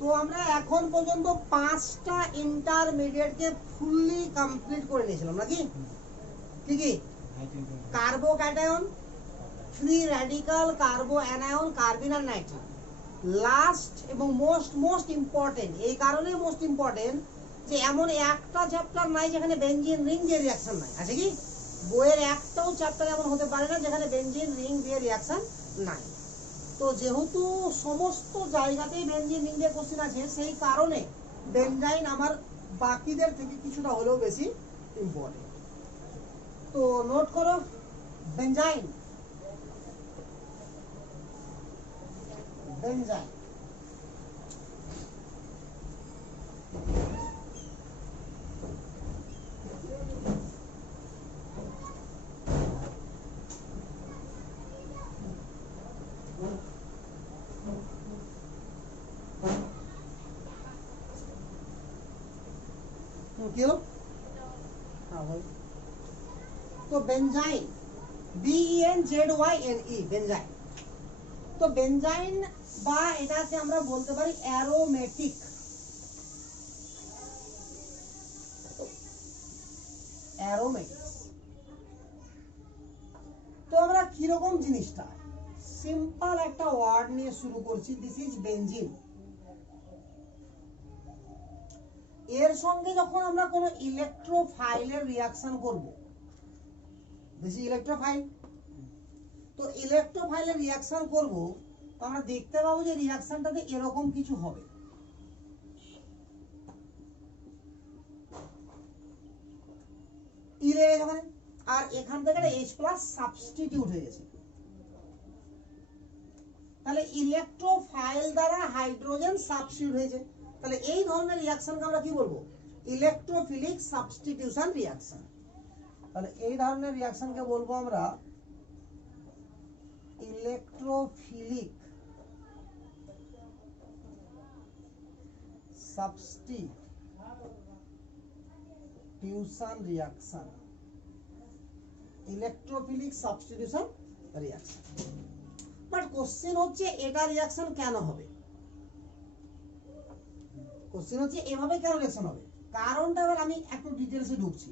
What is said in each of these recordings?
তো আমরা এখন পর্যন্ত 5টা ইন্টারমিডিয়েটকে ফুললি কমপ্লিট করে নিয়েছিলাম নাকি? কি কি? কার্বোক্যাটায়ন, ফ্রি র্যাডিক্যাল, কার্বো অ্যানায়ন, কার্বিন আর নাইট্রিন। লাস্ট এবং মোস্ট ইম্পর্টেন্ট, এই কারণে মোস্ট ইম্পর্টেন্ট যে এমন একটা চ্যাপ্টার নাই যেখানে বেনজিন রিং দিয়ে রিয়াকশন নাই। আছে কি? বইয়ের একটাও চ্যাপ্টার এমন হতে পারে না যেখানে বেনজিন রিং দিয়ে রিয়াকশন নাই। তো যেহেতু সমস্ত জায়গাতেই বেনজিন রিং দিয়ে কোশ্চেন আছে, সেই কারণে বেনজাইন আমার বাকিদের থেকে কিছুটা হলেও বেশি ইম্পর্টেন্ট। তো নোট করো বেনজাইন। বেনজাইন क्यों? हाँ भाई, तो बेंजाइन BENZYNE बेंजाइन। तो बेंजाइन বা এটাকে আমরা বলতে পারি অ্যারোমেটিক। অ্যারোমেটিক তো আমরা কি রকম জিনিসটা সিম্পল একটা ওয়ার্ড নিয়ে শুরু করছি, দিস ইজ বেনজিন। এর সঙ্গে যখন আমরা কোনো ইলেকট্রোফাইলের রিয়াকশন করব, দিস ইজ ইলেকট্রোফাইল। তো ইলেকট্রোফাইলের রিয়াকশন করব, তো আমরা দেখতে পাবো যে রিয়াকশনটাতে এরকম কিছু হবে। ই লেগে ওখানে, আর এখান থেকে H+ সাবস্টিটিউট হয়ে গেছে। তাহলে ইলেকট্রোফাইল দ্বারা হাইড্রোজেন সাবস্টিটিউট হয়েছে। তাহলে এই ধরনের রিয়াকশনকে আমরা কি বলবো? Electrophilic substitution reaction. তাহলে এই ধরনের রিয়াকশনকে বলবো আমরা electrophilic substitution reaction. Electrophilic substitution reaction. But question হচ্ছে এটা রিয়াকশন কেন হবে? কোশ্চেন হচ্ছে এভাবে কেন রিয়াকশন হবে? কারণটা এবার আমি একটু ডিটেইলসে ঢুকছি।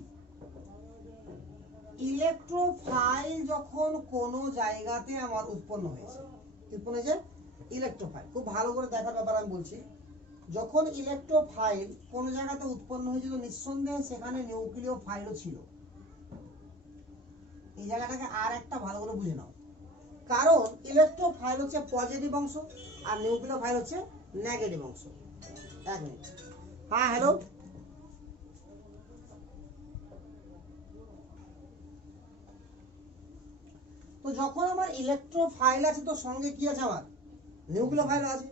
ইলেকট্রোফাইল যখন কোনো জায়গাতে আমার উৎপন্ন হয়েছে, উৎপন্ন হয়েছে ইলেকট্রোফাইল, খুব ভালো করে দেখার ব্যাপার আমি বলছি। যখন ইলেকট্রোফাইল কোনো জায়গাতে উৎপন্ন হয়েছিল, নিঃসন্দেহে সেখানে নিউক্লিওফাইলও ছিল। এই জায়গাটাকে আর একটা ভালো করে বুঝে নাও। কারণ ইলেকট্রোফাইল হচ্ছে পজিটিভ অংশ আর নিউক্লিওফাইল হচ্ছে নেগেটিভ অংশ। এক মিনিট, হ্যাঁ হ্যালো। তো যখন আমার ইলেকট্রোফাইল আছে, তো সঙ্গে কি আছে? আমার নিউক্লিওফাইল আছে।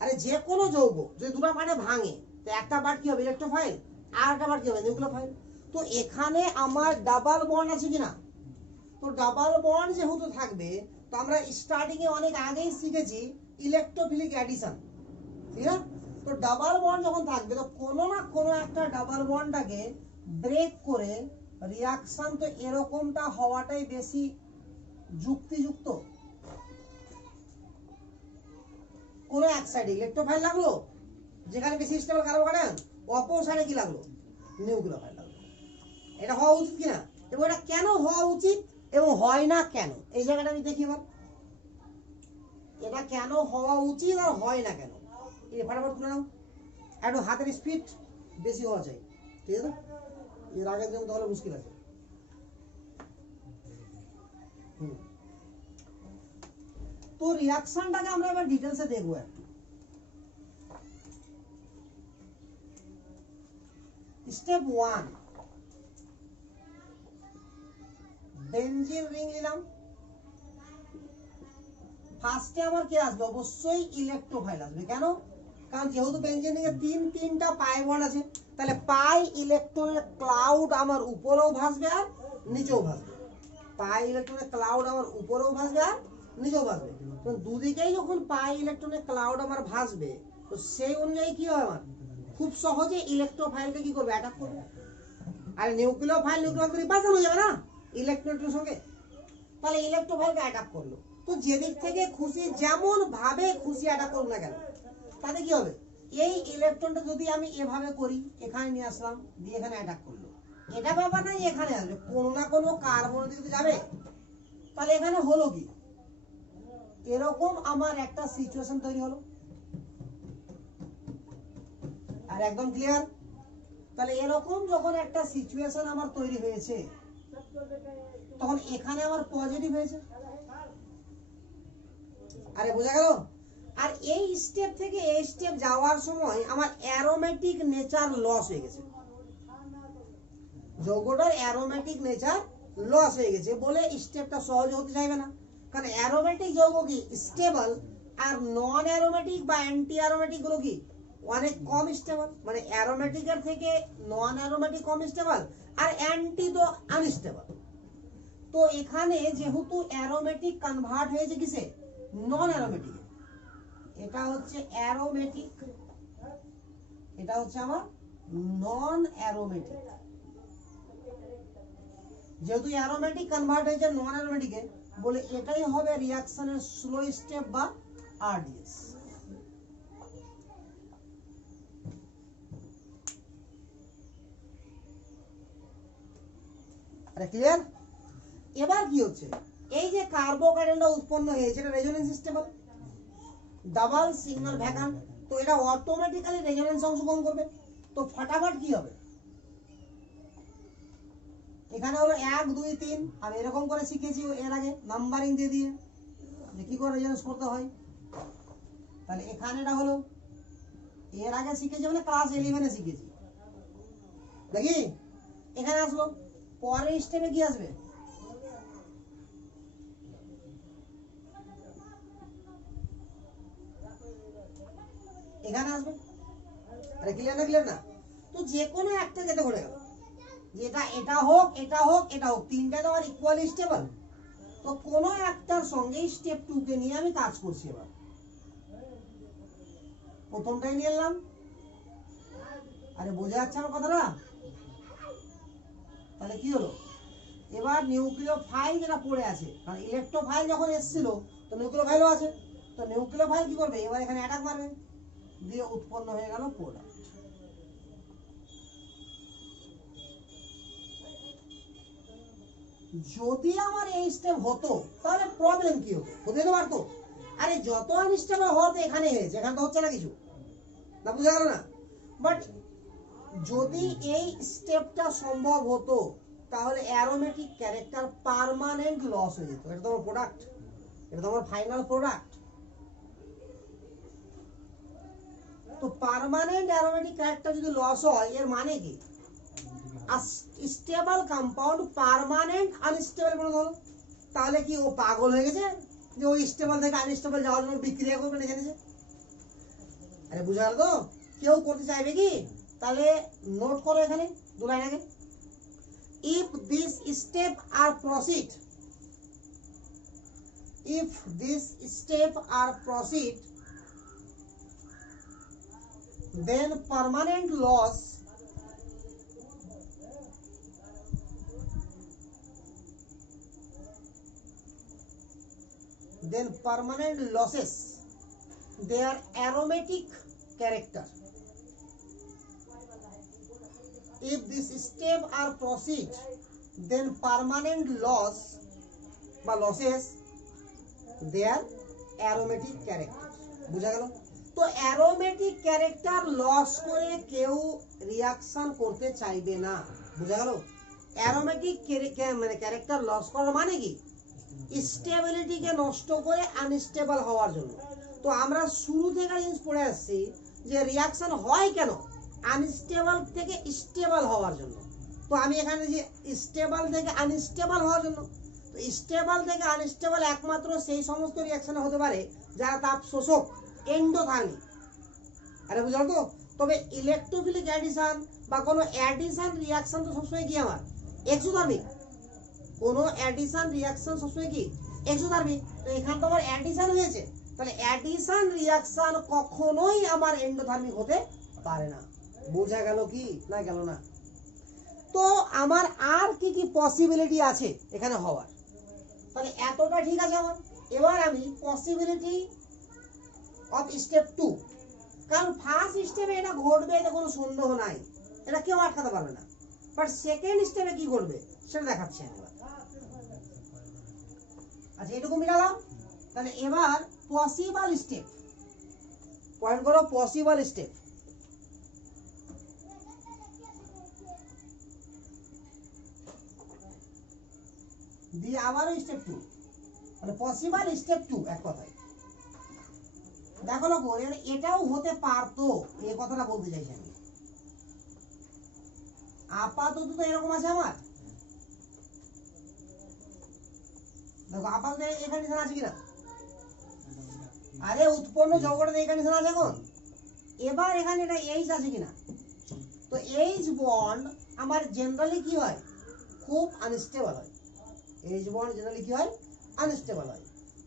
আরে যে কোনো যৌগ যদি দুটো পার্টে ভাঙে, তো একটা পার্ট কি হবে? ইলেকট্রোফাইল, আর একটা পার্ট কি হবে? নিউক্লিওফাইল। তো এখানে আমার ডাবল বন্ড আছে কিনা? তো ডাবল বন্ড যেহেতু থাকবে, তো আমরা স্টার্টিং এ অনেক আগেই শিখেছি ইলেকট্রোফিলিক অ্যাডিশন, ঠিক না? তো ডাবল বন্ড যখন থাকবে, তো কোনো না কোনো একটা ডাবল বন্ডটাকে ব্রেক করে রিয়াকশন তো এরকমটা হওয়াটাই বেশি যুক্তিযুক্ত। কোন এক সাইডে ইলেকট্রোফাইল লাগলো, যেখানে বেশি স্টেবল কার্বোকাটায়ন, অপর সাইডে কি লাগলো? নিউক্লিওফাইল লাগলো। এটা হওয়া উচিত কিনা, এবং এটা কেন হওয়া উচিত এবং হয় না কেন, এই জায়গাটা আমি দেখি এবার। এটা কেন হওয়া উচিত আর হয় না কেন, এই ফটাফট তুলে নাও। একটু হাতের স্পিড বেশি হওয়া চাই, ঠিক আছে? এর আগে যেমন তাহলে মুশকিল আছে। তো রিয়াকশনটাকে আমরা এবার ডিটেলসে দেখবো একটু। স্টেপ 1, বেনজিন রিং নিলাম। ফার্স্টে আমার কি আসবে? অবশ্যই ইলেকট্রোফাইল আসবে। কেন? কারণ যেহেতু বেনজিন রিং এ তিনটা পাই বন্ড আছে, তাহলে পাই ইলেকট্রনের ক্লাউড আমার উপরেও ভাসবে আর নিচেও ভাসবে। পাই ইলেকট্রনের ক্লাউড আমার উপরেও ভাসবে আর নিচেও ভাসবে। তো দুদিকেই যখন পাই ইলেকট্রনের ক্লাউড আমার ভাসবে, তো সেই অনুযায়ী কি হয়? আমার খুব সহজে ইলেকট্রোফাইলকে কি করবে? অ্যাটাক করবে। আর নিউক্লিওফাইল রিপালশন হয়ে যাবে না ইলেকট্রনের সঙ্গে, তাহলে ইলেকট্রোফাইলকে অ্যাটাক করলো। তো যেদিক থেকে খুশি, যেমন ভাবে খুশি অ্যাটাক করুক না কেন, তাতে কি হবে? এই ইলেকট্রনটা যদি আমি এভাবে করি, এখানে নিয়ে আসলাম, দিয়ে এখানে অ্যাটাক করলো, এটা ব্যাপার নাই এখানে আসবে, কোনো না কোনো কার্বনের দিকে যাবে। তাহলে এখানে হলো কি, এরকম আমার একটা সিচুয়েশন তৈরি হলো। আর একদম ক্লিয়ার? তাহলে এরকম যখন একটা সিচুয়েশন আমার তৈরি হয়েছে, তখন এখানে আমার পজিটিভ হয়েছে। আরে বোঝা গেল? আর এই স্টেপ থেকে এই স্টেপ যাওয়ার সময় আমার অ্যারোমেটিক নেচার লস হয়ে গেছে, যৌগটার অ্যারোমেটিক নেচার লস হয়ে গেছে বলে স্টেপটা সহজ হতে চাইবে না। কারণ অ্যারোমেটিক যৌগ কি স্টেবল, আর নন অ্যারোমেটিক বা অ্যান্টি অ্যারোমেটিক গুলো কি অনেক কম স্টেবল। মানে অ্যারোমেটিকের থেকে নন অ্যারোমেটিক কম স্টেবল, আর অ্যান্টি তো আনস্টেবল। তো এখানে যেহেতু অ্যারোমেটিক কনভার্ট হয়েছে কিসে, নন অ্যারোমেটিক, এটা হচ্ছে অ্যারোমেটিক, এটা হচ্ছে আমার নন অ্যারোমেটিক। যেহেতু অ্যারোমেটিক কনভার্ট হয়েছে নন অ্যারোমেটিকে, বলে এটাই হবে রিঅ্যাকশনের স্লো স্টেপ বা আরডিএস। আরে ক্লিয়ার? এবার কি হচ্ছে, এই যে কার্বোকার্বনটা উৎপন্ন হয়েছে, এটা resonance stable, double signal vacant, তো এটা অটোমেটিক্যালি রেজোনেন্স অংশগ্রহণ করবে। তো ফটাফট কি হবে, এখানে হলো 1 2 3, আমি এরকম করে শিখেছি এর আগে নাম্বারিং দিয়ে দিয়ে যে কি করে রেজোনেন্স করতে হয়। তাহলে এখানে এটা হলো, এর আগে শিখেছি মানে ক্লাস 11 শিখেছি, দেখি এখানে আসলো, পরের স্টেপে কি আসবে, এখানে আসবে। আরে ক্লিয়ার না? ক্লিয়ার না? তো যে কোনো একটা যেতে ঘটে গেল, যেটা এটা হোক এটা হোক এটা হোক, তিনটা তো আমার ইকুয়ালি স্টেবল। তো কোনো একটার সঙ্গে স্টেপ 2 কে নিয়ে আমি কাজ করছি। এবার প্রথমটাই নিয়ে এলাম। আরে বোঝা যাচ্ছে আমার কথাটা? তাহলে কি হলো, এবার নিউক্লিওফাইল যেটা পড়ে আছে, কারণ ইলেকট্রোফাইল যখন এসেছিল তো নিউক্লিওফাইলও আছে, তো নিউক্লিওফাইল কি করবে, এবার এখানে অ্যাটাক মারবে, দিয়ে উৎপন্ন হয়ে গেল প্রোডাক্ট। যদি আমার এই স্টেপ হতো তাহলে প্রবলেম কি হতো, হতে তো পারতো। আরে যত আনস্টেবল হতো এখানে হয়েছে, এখানে তো হচ্ছে না কিছু, না বুঝা গেল না? বাট যদি এই স্টেপটা সম্ভব হতো তাহলে অ্যারোমেটিক ক্যারেক্টার পার্মানেন্ট লস হয়ে যেত। এটা তো আমার প্রোডাক্ট, এটা তো আমার ফাইনাল প্রোডাক্ট। তো পার্মানেন্ট অ্যারোমেটিক ক্যারেক্টার যদি লস হয়, এর মানে কি, স্টেবল কম্পাউন্ড পার্মানেন্ট আনস্টেবল করে ধরো, তাহলে কি ও পাগল হয়ে গেছে যে ওই স্টেবল থেকে আনস্টেবল যাওয়ার জন্য বিক্রিয়া করবে না জেনেছে? আরে বুঝা গেল তো? কেউ করতে চাইবে কি? তাহলে নোট করো এখানে 2 লাইন আগে, if this step are proceed, if this step are proceed, then permanent loss then permanent losses their aromatic character. If this step are proceed, then permanent loss বা losses their aromatic character. বুঝা গেল? তো aromatic character loss করে কেউ reaction করতে চাইবে না। বুঝা গেল? অ্যারোমেটিক মানে ক্যারেক্টার লস করার মানে কি, স্টেবিলিটিকে নষ্ট করে আনস্টেবল হওয়ার জন্য। তো আমরা শুরু থেকে জিনিস পড়ে আসছি যে রিঅ্যাকশন হয় কেন, আনস্টেবল থেকে স্টেবল হওয়ার জন্য। তো আমি এখানে যে স্টেবল থেকে আনস্টেবল হওয়ার জন্য, তো স্টেবল থেকে আনস্টেবল একমাত্র সেই সমস্ত রিঅ্যাকশনে হতে পারে যারা তাপ শোষক, এন্ডোথার্মিক। আরে বুঝলো তো? তবে ইলেকট্রোফিলিক অ্যাডিশন বা কোনো অ্যাডিশন রিঅ্যাকশন তো সবসময় কি আমার এক্সোথার্মিক, কোনো অ্যাডিশন রিঅ্যাকশন সবসময় কি এক্সোথার্মিক। তো এখানে তো আমার অ্যাডিশন হয়েছে, তাহলে অ্যাডিশন রিঅ্যাকশন কখনোই আমার এন্ডোথার্মিক হতে পারে না। বোঝা গেল কি না গেল না? তো আমার আর কি কি পসিবিলিটি আছে এখানে হওয়ার, তাহলে এতটা ঠিক আছে আমার। এবার আমি পসিবিলিটি অফ স্টেপ 2, কারণ ফার্স্ট স্টেপে এটা ঘটবে, এতে কোনো সন্দেহ নাই, এটা কেউ আটকাতে পারবে না। বাট সেকেন্ড স্টেপে কি ঘটবে সেটা দেখাচ্ছি আমি এবার। আচ্ছা এটুকু মিলালাম। তাহলে এবার পসিবল স্টেপ, পয়েন্ট করো পসিবল স্টেপ। দিয়ে আবারও স্টেপ 2, মানে পসিবল স্টেপ 2 এক কথায়। দেখো লোক এটাও হতে পারতো, এই কথাটা বলতে চাইছি আমি। আপাতত তো এরকম আছে আমার, দেখো আপাতত এই কন্ডিশন আছে কিনা, আরে উৎপন্ন যৌগটা এই কন্ডিশন আছে এখন। এবার এখানে এটা এইচ আছে কিনা, তো এইচ বন্ড আমার জেনারেলি কি হয়, খুব আনস্টেবল হয়। এইচ বন্ড জেনারেলি কি হয়, আনস্টেবল হয়।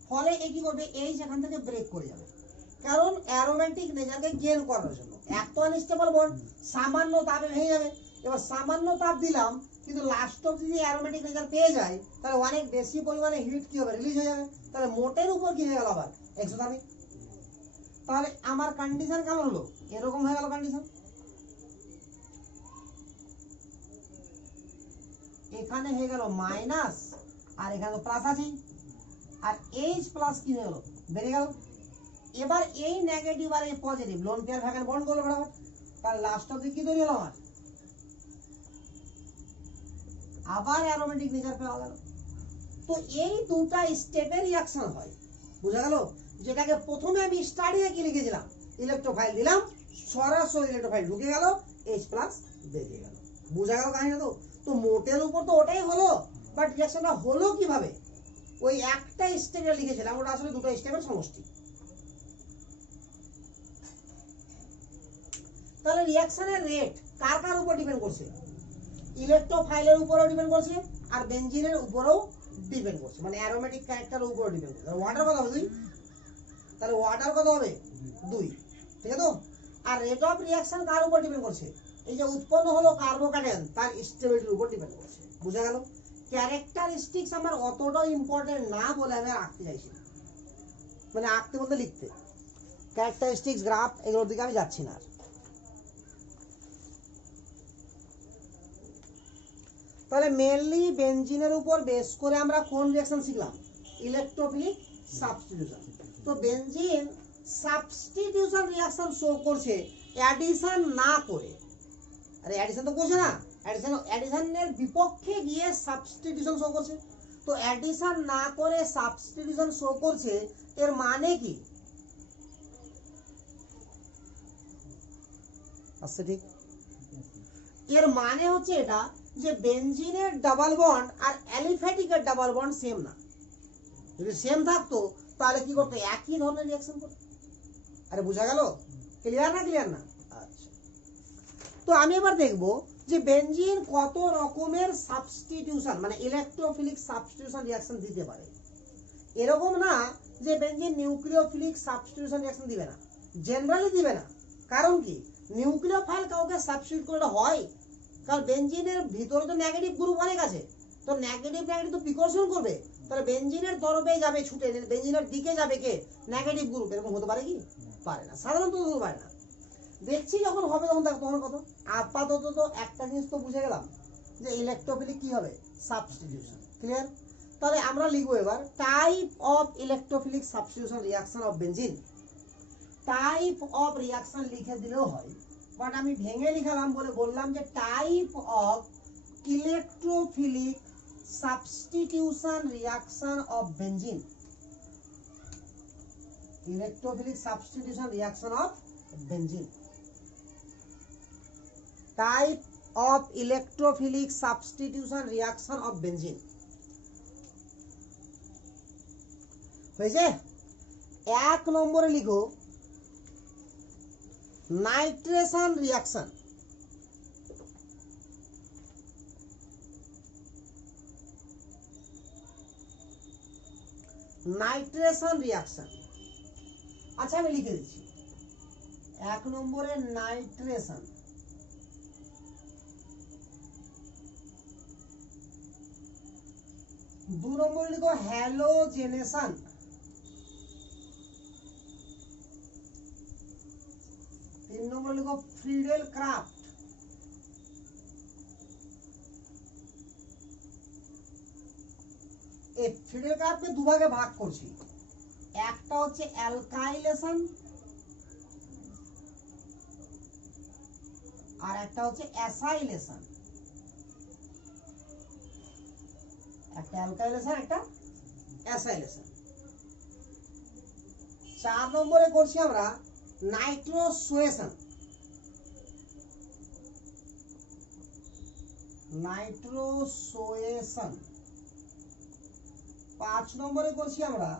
ফলে এই কি করবে, এইচ এখান থেকে ব্রেক করে যাবে, কারণ অ্যারোমেটিক নেচারকে গেইন করার জন্য। এক তো আনস্টেবল বন্ড, সামান্য তাপে ভেঙে যাবে। এবার সামান্য তাপ দিলাম, কিন্তু লাস্ট অফ যদি অ্যারোমেটিক নেচার পেয়ে যায়, তাহলে অনেক বেশি পরিমাণে হিট কি হবে, রিলিজ হয়ে যাবে। তাহলে মোটের উপর কি হয়ে গেল আবার এক্সোথার্মিক। তাহলে আমার কন্ডিশন কেমন হলো, এরকম হয়ে গেল কন্ডিশন। এখানে হয়ে গেল মাইনাস, আর এখানে প্লাস আছে, আর এইচ প্লাস কি হয়ে গেল, বেরিয়ে গেল। এবার এই নেগেটিভ আর এই positive lone pair vacant bond করলো বরাবর, তাহলে লাস্ট অব্দি কি তৈরি হলো আমার, আবার অ্যারোমেটিক নেচার পাওয়া গেল। তো এই দুটা স্টেপের রিঅ্যাকশন হয়, বুঝা গেল। যেটাকে প্রথমে আমি স্টাডিতে কি লিখেছিলাম, ইলেকট্রোফাইল দিলাম, সরাসরি ইলেকট্রোফাইল ঢুকে গেল, এইচ প্লাস বেরিয়ে গেল। বুঝা গেল কাহিনী তো। তো মোটের উপর তো ওটাই হলো, বাট রিঅ্যাকশনটা হলো কিভাবে, ওই একটা স্টেপে লিখেছিলাম, ওটা আসলে দুটো স্টেপের সমষ্টি। তাহলে রিঅ্যাকশনের রেট কার কার উপর ডিপেন্ড করছে, ইলেকট্রোফাইলের উপরেও ডিপেন্ড করছে, আর বেনজিনের উপরেও ডিপেন্ড করছে, মানে অ্যারোমেটিক ক্যারেক্টারের উপরেও ডিপেন্ড করছে। ওয়াটার কত হবে 2, তাহলে ওয়াটার কত হবে 2, ঠিক আছে তো। আর রেট অফ রিঅ্যাকশন কার উপর ডিপেন্ড করছে, এই যে উৎপন্ন হলো কার্বোক্যাটায়ন তার স্টেবিলিটির উপর ডিপেন্ড করছে। বুঝা গেল। ক্যারেক্টারিস্টিক্স আমার অতটাও ইম্পর্টেন্ট না বলে আমি আঁকতে চাইছি, মানে আঁকতে বলতে লিখতে, ক্যারেক্টারিস্টিক্স গ্রাফ এগুলোর দিকে আমি যাচ্ছি না। তাহলে মেনলি বেনজিনের উপর বেস করে আমরা কোন রিঅ্যাকশন শিখলাম, ইলেকট্রোফিলিক সাবস্টিটিউশন। তো বেনজিন সাবস্টিটিউশন রিঅ্যাকশন শো করছে অ্যাডিশন না করে, আরে অ্যাডিশন তো করছে না, অ্যাডিশনের বিপক্ষে গিয়ে সাবস্টিটিউশন শো করছে। তো অ্যাডিশন না করে সাবস্টিটিউশন শো করছে, এর মানে কি, আচ্ছা ঠিক, এর মানে হচ্ছে এটা যে বেনজিনের ডাবল বন্ড আর অ্যালিফ্যাটিকের ডাবল বন্ড সেম না। যদি সেম থাকতো তাহলে কি করতো, একই ধরনের রিঅ্যাকশন করতো। আরে বোঝা গেল, ক্লিয়ার না, ক্লিয়ার না। আচ্ছা, তো আমি এবার দেখব যে বেনজিন কত রকমের সাবস্টিটিউশন, মানে ইলেকট্রোফিলিক সাবস্টিটিউশন রিঅ্যাকশন দিতে পারে। এরকম না যে বেনজিন নিউক্লিওফিলিক সাবস্টিটিউশন রিঅ্যাকশন দিবে না, জেনারেলি দিবে না। কারণ কি, নিউক্লিওফাইল কাউকে সাবস্টিটিউট করে হয়, কারণ বেনজিনের ভিতরে তো নেগেটিভ গ্রুপ অনেক আছে, তো নেগেটিভ তো প্রিকশন করবে। তাহলে বেনজিনের তরফে যাবে ছুটে, বেনজিনের দিকে যাবে কে, নেগেটিভ গ্রুপ। এরকম হতে পারে কি, পারে না, সাধারণত হতে পারে না। দেখছি যখন হবে তখন দেখো, তখন কত। আপাতত তো একটা জিনিস তো বুঝে গেলাম যে ইলেকট্রোফিলিক কি হবে, সাবস্টিটিউশন। ক্লিয়ার। তাহলে আমরা লিখবো এবার type of electrophilic substitution reaction of benzene. Type of reaction লিখে দিলেও হয়, বাট আমি ভেঙে লিখালাম বলে বললাম যে type of electrophilic substitution reaction of benzene. Electrophilic substitution reaction of benzene. Type of electrophilic substitution reaction of benzene হয়েছে। 1 নম্বরে লিখো নাইট্রেশন রিঅ্যাকশন। নাইট্রেশন রিঅ্যাকশন, আচ্ছা আমি লিখে দিচ্ছি 1 নম্বরে নাইট্রেশন। 2 নম্বরে লিখো হ্যালোজেনেশন। নম্বরে লিখো ফ্রিডেল ক্রাফট। এই ফ্রিডেল ক্রাফটকে দুভাগে ভাগ করছি, একটা হচ্ছে অ্যালকাইলেশন আর একটা হচ্ছে অ্যাসাইলেশন। একটা অ্যালকাইলেশন একটা অ্যাসাইলেশন। 4 নম্বরে করছি আমরা নাইট্রোসোয়েশন। নাইট্রোসোয়েশন। 5 নম্বরে করছি আমরা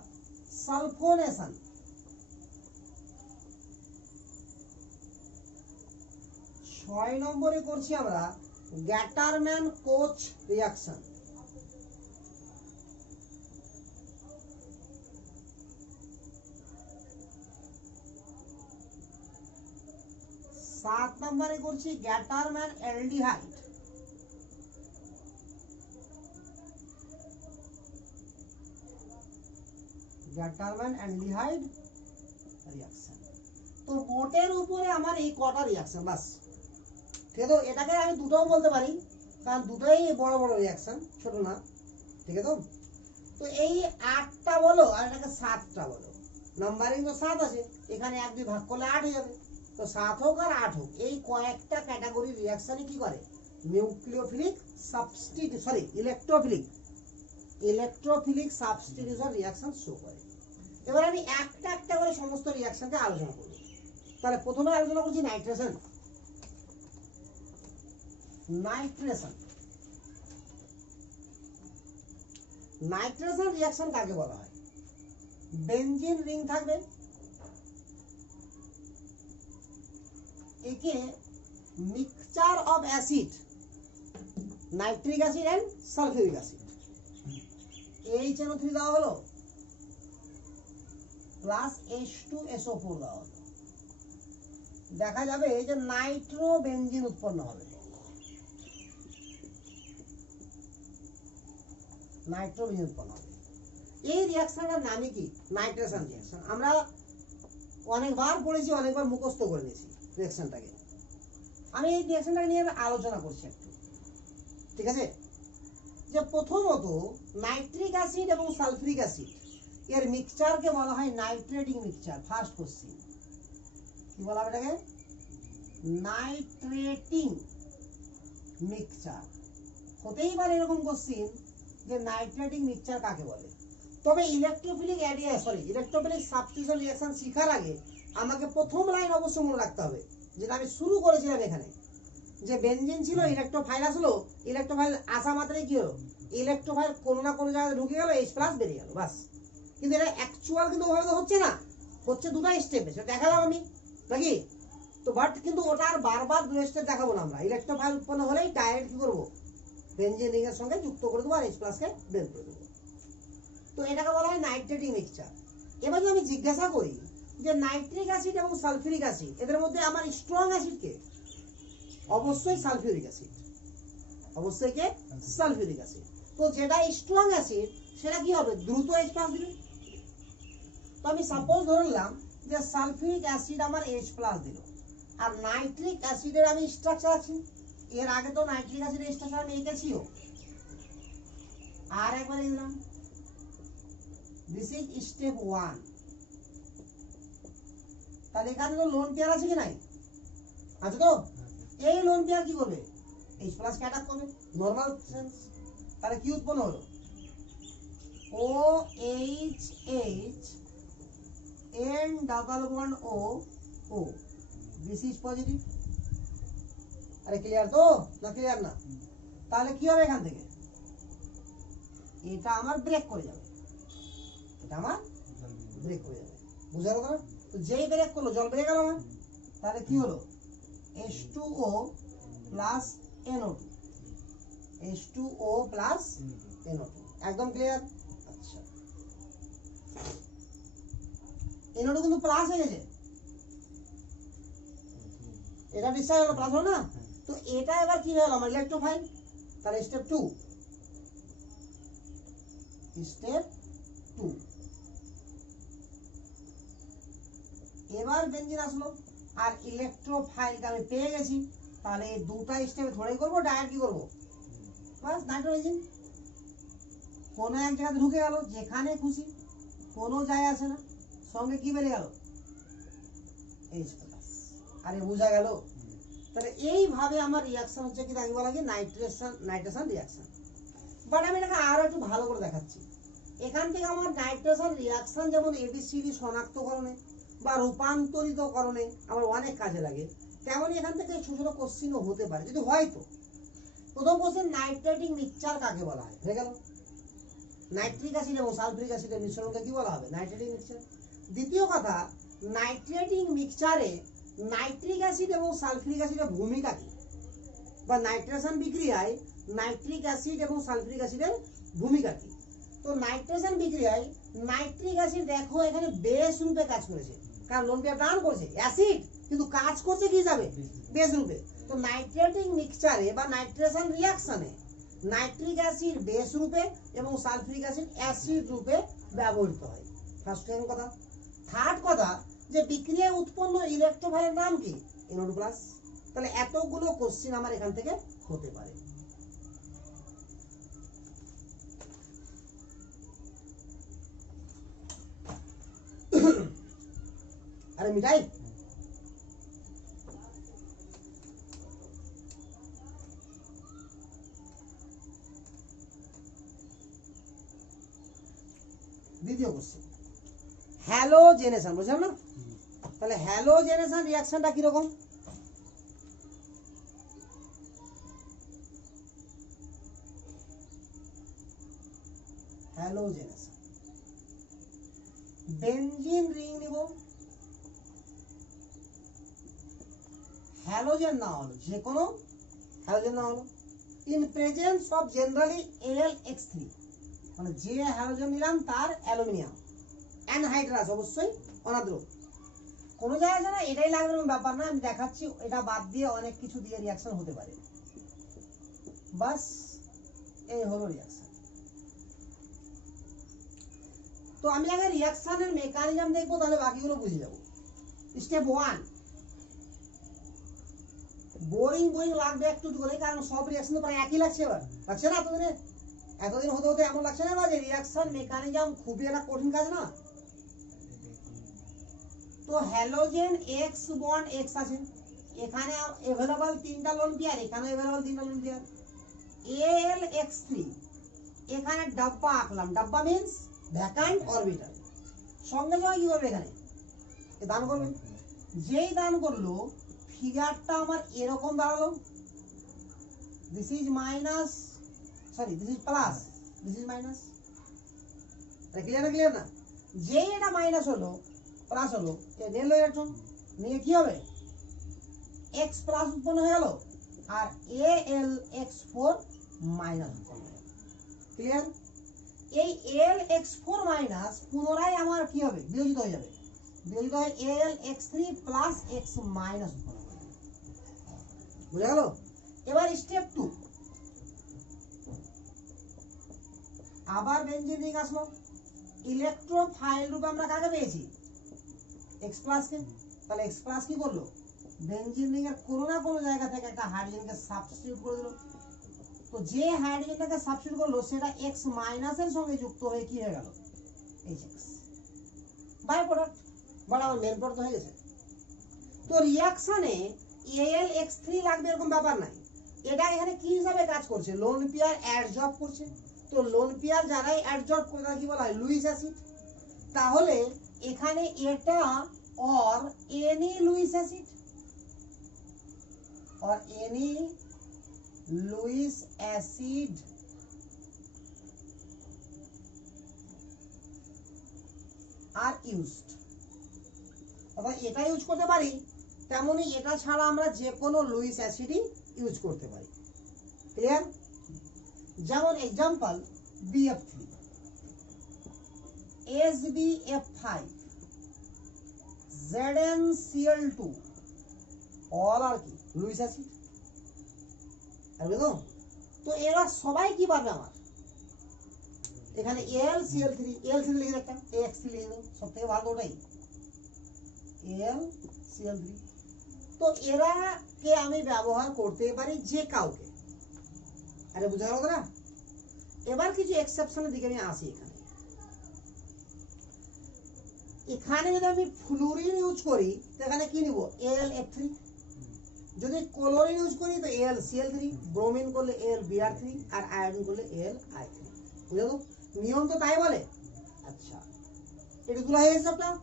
সালফোনেশন। 6 নম্বরে করছি আমরা গ্যাটারম্যান কোচ রিঅ্যাকশন। 7 নম্বরে করছি গ্যাটারম্যান অ্যালডিহাইড। 'Aldehyde reaction. তো মোটের উপরে আমার এই কটা রিঅ্যাকশন বাস। ঠিক আছে, এটাকে আমি দুটোও বলতে পারি, কারণ দুটোই বড় বড় রিঅ্যাকশন, ছোট না। ঠিক আছে, তো এই 8টা বলো আর এটাকে 7টা বলো, নাম্বারিং তো 7 আছে, এখানে 1 2 ভাগ করলে 8 হয়ে যাবে। তো 7 হোক আর 8 হোক, এই কয়েকটা ক্যাটাগরি রিঅ্যাকশনই কি করে, nucleophilic electrophilic substitution reaction show করে। এবার আমি একটা একটা করে সমস্ত রিঅ্যাকশনকে আলোচনা করব। তাহলে প্রথমে আলোচনা করছি নাইট্রেশন। নাইট্রেশন রিঅ্যাকশন কাকে বলা হয়? বেনজিন রিং থাকবে, একে mixture of acid, nitric acid and sulphuric acid, HNO3 দেওয়া হলো প্লাস H2SO4 দেওয়া হলো। দেখা যাবে যে নাইট্রোবেনজিন উৎপন্ন হবে। নাইট্রোবেনজিন উৎপন্ন হবে। এই রিঅ্যাকশনের নামই কি? Nitration reaction. আমরা অনেকবার পড়েছি, অনেকবার মুখস্থ করে নিয়েছি রিঅ্যাকশনটাকে। আমি এই রিঅ্যাকশনটাকে নিয়ে আলোচনা করছি একটু। ঠিক আছে, যে প্রথমত নাইট্রিক অ্যাসিড এবং সালফিউরিক অ্যাসিড এর মিক্সচারকে বলা হয় নাইট্রেটিং মিক্সচার। ফার্স্ট কোশ্চেন কি বলা হবে এটাকে? নাইট্রেটিং মিক্সচার। হতেই পারে এরকম কোশ্চেন যে নাইট্রেটিং মিক্সচার কাকে বলে। তবে ইলেকট্রোফিলিক সাবস্টিটিউশন রিঅ্যাকশন শেখার আগে আমাকে প্রথম লাইন অবশ্যই মনে রাখতে হবে, যেটা আমি শুরু করেছিলাম এখানে, যে বেনজিন ছিল, ইলেকট্রোফাইল আসলো, ইলেকট্রোফাইল আসা মাত্রই কি হলো, ইলেকট্রোফাইল কোনো না কোনো জায়গায় ঢুকে গেল, H+ বেরিয়ে গেল, বাস। কিন্তু এটা অ্যাকচুয়াল কিন্তু ওভাবে তো হচ্ছে না, হচ্ছে দুটো স্টেপে, সেটা দেখালাম আমি নাকি। তো বাট কিন্তু ওটা আর বারবার 2 স্টেপ দেখাবো না আমরা। ইলেকট্রোফাইল উৎপন্ন হলেই ডাইরেক্ট কি করবো, বেনজিন রিং এর সঙ্গে যুক্ত করে দেবো আর H+ কে বের করে দেবো। তো এটাকে বলা হয় নাইট্রেটিং মিক্সচার। এবার যদি আমি জিজ্ঞাসা করি যে নাইট্রিক অ্যাসিড এবং সালফিউরিক অ্যাসিড এদের মধ্যে আমার স্ট্রং অ্যাসিড কে? অবশ্যই সালফিউরিক অ্যাসিড। অবশ্যই কে? Sulphuric acid. তো যেটা স্ট্রং অ্যাসিড সেটা কি হবে, দ্রুত H+ দিবে। তো আমি সাপোজ ধরে নিলাম যে সালফিউরিক অ্যাসিড আমার H+ দিল, আর নাইট্রিক অ্যাসিডের আমি স্ট্রাকচার আছে, এর আগে তো নাইট্রিক অ্যাসিডের স্ট্রাকচার আমি এঁকেছিও, আর একবার দিলাম। This is step 1। তাহলে এখানে তো লোন পেয়ার আছে কি নাই? আছে তো। এই লোন পেয়ার কি করবে, H+ কে অ্যাটাক করবে, নরমাল সেন্স। তাহলে কি উৎপন্ন হলো, OH N double bond O, this is positive. আরে ক্লিয়ার তো না? ক্লিয়ার না? তাহলে কি হবে, এখান থেকে এটা আমার ব্রেক করে যাবে, এটা আমার ব্রেক করে যাবে, বুঝা গেল না? তো যেই ব্রেক করলো, জল বেরিয়ে গেল না, তাহলে কি হলো, H2O plus NO2, H2O plus NO2। একদম ক্লিয়ার? আচ্ছা, NO2 কিন্তু প্লাস হয়ে গেছে, এটা ডিসচার্জ হলো, প্লাস হলো না? তো এটা এবার কি হলো, আমার ইলেকট্রোফাইল। তাহলে স্টেপ 2, এবার বেনজিন আসলো, আর ইলেকট্রোফাইলকে আমি পেয়ে গেছি, তাহলে এই দুটা স্টেপে থোড়াই করবো, ডাইরেক্ট কি করবো, বাস নাইট্রোজেন কোনো এক জায়গায় ঢুকে গেল, যেখানে খুশি, কোনো যায় আসে না, সঙ্গে কি বেড়ে গেল, H+। আরে বোঝা গেল? তাহলে এইভাবে আমার রিয়াকশন হচ্ছে কি, তাকে বলা হয় নাইট্রেশন রিয়াকশন। বাট আমি এটাকে আরো একটু ভালো করে দেখাচ্ছি। এখান থেকে আমার নাইট্রেশন রিয়াকশন যেমন এবিসিডি শনাক্তকরণে বা রূপান্তরিতকরণে আমার অনেক কাজে লাগে, তেমনই এখান থেকে ছোট ছোট কোশ্চিনও হতে পারে, যদি হয় তো। প্রথম কোশ্চেন, নাইট্রেটিং মিক্সচার কাকে বলা হয়, হয়ে গেল। নাইট্রিক অ্যাসিড এবং সালফিউরিক অ্যাসিডের মিশ্রণকে কি বলা হবে, নাইট্রেটিং মিক্সচার। দ্বিতীয় কথা, নাইট্রেটিং মিক্সচারে নাইট্রিক অ্যাসিড এবং সালফিউরিক অ্যাসিডের ভূমিকা কি, বা নাইট্রেশন বিক্রিয়ায় নাইট্রিক অ্যাসিড এবং সালফিউরিক অ্যাসিডের ভূমিকা কি। তো নাইট্রেশন বিক্রিয়ায় নাইট্রিক অ্যাসিড দেখো এখানে বেস রূপে কাজ করেছে, কারণ লোন পেয়ার টান করছে অ্যাসিড, কিন্তু কাজ করছে কি হিসাবে, বেস রূপে। তো নাইট্রেটিং মিক্সচারে বা নাইট্রেশন রিয়াকশনে নাইট্রিক অ্যাসিড বেস রূপে এবং সালফিউরিক অ্যাসিড অ্যাসিড রূপে ব্যবহৃত হয়। ফার্স্ট কথা। থার্ড কথা, যে বিক্রিয়ায় উৎপন্ন ইলেকট্রোফাইলের নাম কি, NO2+। তাহলে এতগুলো কোশ্চিন আমার এখান থেকে হতে পারে। আরে মিঠাই, দ্বিতীয় কোশ্চেন, হ্যালোজেনেশন, বুঝলাম না? তাহলে হ্যালোজেনেশন রিয়াকশনটা কিরকম, হ্যালোজেনেশন, বেনজিন রিং নিব, হ্যালোজেন না হলো, যে কোনো হ্যালোজেন না হলো, in presence of generally AlX3, মানে যে হ্যালোজেন নিলাম তার অ্যালুমিনিয়াম অ্যানহাইড্রাস, অবশ্যই অনাদ্র। কোনো জায়গায় না এটাই লাগবে ব্যাপার না, আমি দেখাচ্ছি, এটা বাদ দিয়ে অনেক কিছু দিয়ে রিয়াকশন হতে পারে। বাস এই হলো রিয়াকশন। তো আমি আগে রিয়াকশনের মেকানিজম দেখবো, তাহলে বাকিগুলো বুঝে যাবো। স্টেপ 1, বোরিং লাগবে একটু করে, কারণ সব রিয়াকশন তো প্রায় একই লাগছে, এবার লাগছে না এতদিন হতে হতে এমন লাগছে না যে রিয়াকশন মেকানিজম খুবই একটা কঠিন কাজ না। তো হ্যালোজেন X বন্ড X আছে, এখানে अवेलेबल 3টা লোন পেয়ার, এখানে अवेलेबल 3টা লোন পেয়ার। AlX3 এখানে ডাব্বা আঁকলাম, ডাব্বা মিন্স ভ্যাকান্ট অরবিটাল। সঙ্গে সঙ্গে কি করবে, এখানে দান করবে, যেই দান করলো ফিগারটা আমার এরকম দাঁড়ালো, this is minus, sorry this is plus, this is minus. Clear না? যেই এটা মাইনাস হলো প্লাস হলো, নিল ইলেকট্রন নিয়ে কি হবে, X প্লাস উৎপন্ন হয়ে গেল, আর AlX4 মাইনাস উৎপন্ন হয়ে গেল। ক্লিয়ার? এই AlX4 মাইনাস পুনরায় আমার কি হবে, বিয়োজিত হয়ে যাবে, বিয়োজিত হয়ে AlX3 প্লাস X মাইনাস উৎপন্ন হবে। বুঝা গেল? এবার স্টেপ 2, আবার বেনজিন রিং আসলো, ইলেকট্রোফাইল রূপে আমরা কাকে পেয়েছি, X প্লাস কে। তাহলে X প্লাস কি করলো, বেনজিন রিং এর কোনো না কোনো জায়গা থেকে একটা হাইড্রোজেনকে সাবস্টিটিউট করে দিল। তো যে হাইড্রোজেনটাকে সাবস্টিটিউট করলো সেটা X মাইনাসের সঙ্গে যুক্ত হয়ে কি হয়ে গেল, HX, বাই প্রোডাক্ট, বড় আমার মেন প্রোডাক্ট হয়ে গেছে। তো রিয়াকশনে AlX3 লাগবে এরকম ব্যাপার নাই, এটা এখানে কি হিসাবে কাজ করছে, লোন পেয়ার অ্যাডজর্ব করছে। তো লোন পেয়ার যারাই অ্যাডজর্ব করে তারা কি বলা হয়, লুইস অ্যাসিড। তাহলে এখানে এটা और एनी लुईस एसिड और any Lewis acid are used. अगर এটা ইউজ করতে পারি, তেমনি এটা ছাড়া আমরা যে কোনো লুইস অ্যাসিডই ইউজ করতে পারি। ক্লিয়ার? যেমন example BF3, SBF5, ZnCl2, all আর কি লুইস অ্যাসিড। বুঝলো? তো এরা সবাই কি পাবে, আমার এখানে LCl3 লিখে রাখতাম, AX3 লিখে দাও, সব থেকে ভালো ওটাই LCl3। তো এরাকে আমি ব্যবহার করতে পারি যে কাউকে। আরে বুঝা গেল না? এবার কিছু এক্সেপশনের দিকে আমি আসি। এখানে যদি আমি ফ্লুরিন ইউজ করি তো এখানে কি নিব AlF3, যদি ক্লোরিন ইউজ করি তো AlCl3, ব্রোমিন করলে AlBr3 আর আয়োডিন করলে AlI3। বুঝলো তো? নিয়ম তো তাই বলে। আচ্ছা, এটা গুলো হয়ে গেছে আপনার।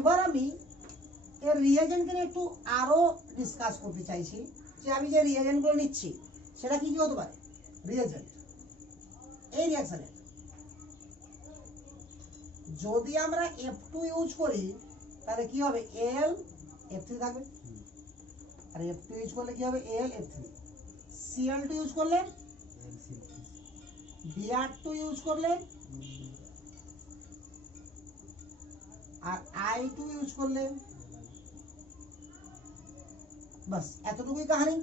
এবার আমি এর রিয়েজেন্টকে নিয়ে একটু আরো ডিসকাস করতে চাইছি, যে আমি যে রিয়েজেন্ট গুলো নিচ্ছি সেটা কি কি হতে পারে। রিয়েজেন্ট এই রিঅ্যাকশনের যদি আমরা F2 ইউজ করি তাহলে কি হবে AlF3 থাকবে, আর F2 ইউজ করলে কি হবে AlF3। Cl2 ইউজ করলে Br2 ইউজ করলে আর I2 ইউজ করলে, বাস এতটুকুই কাহিনী।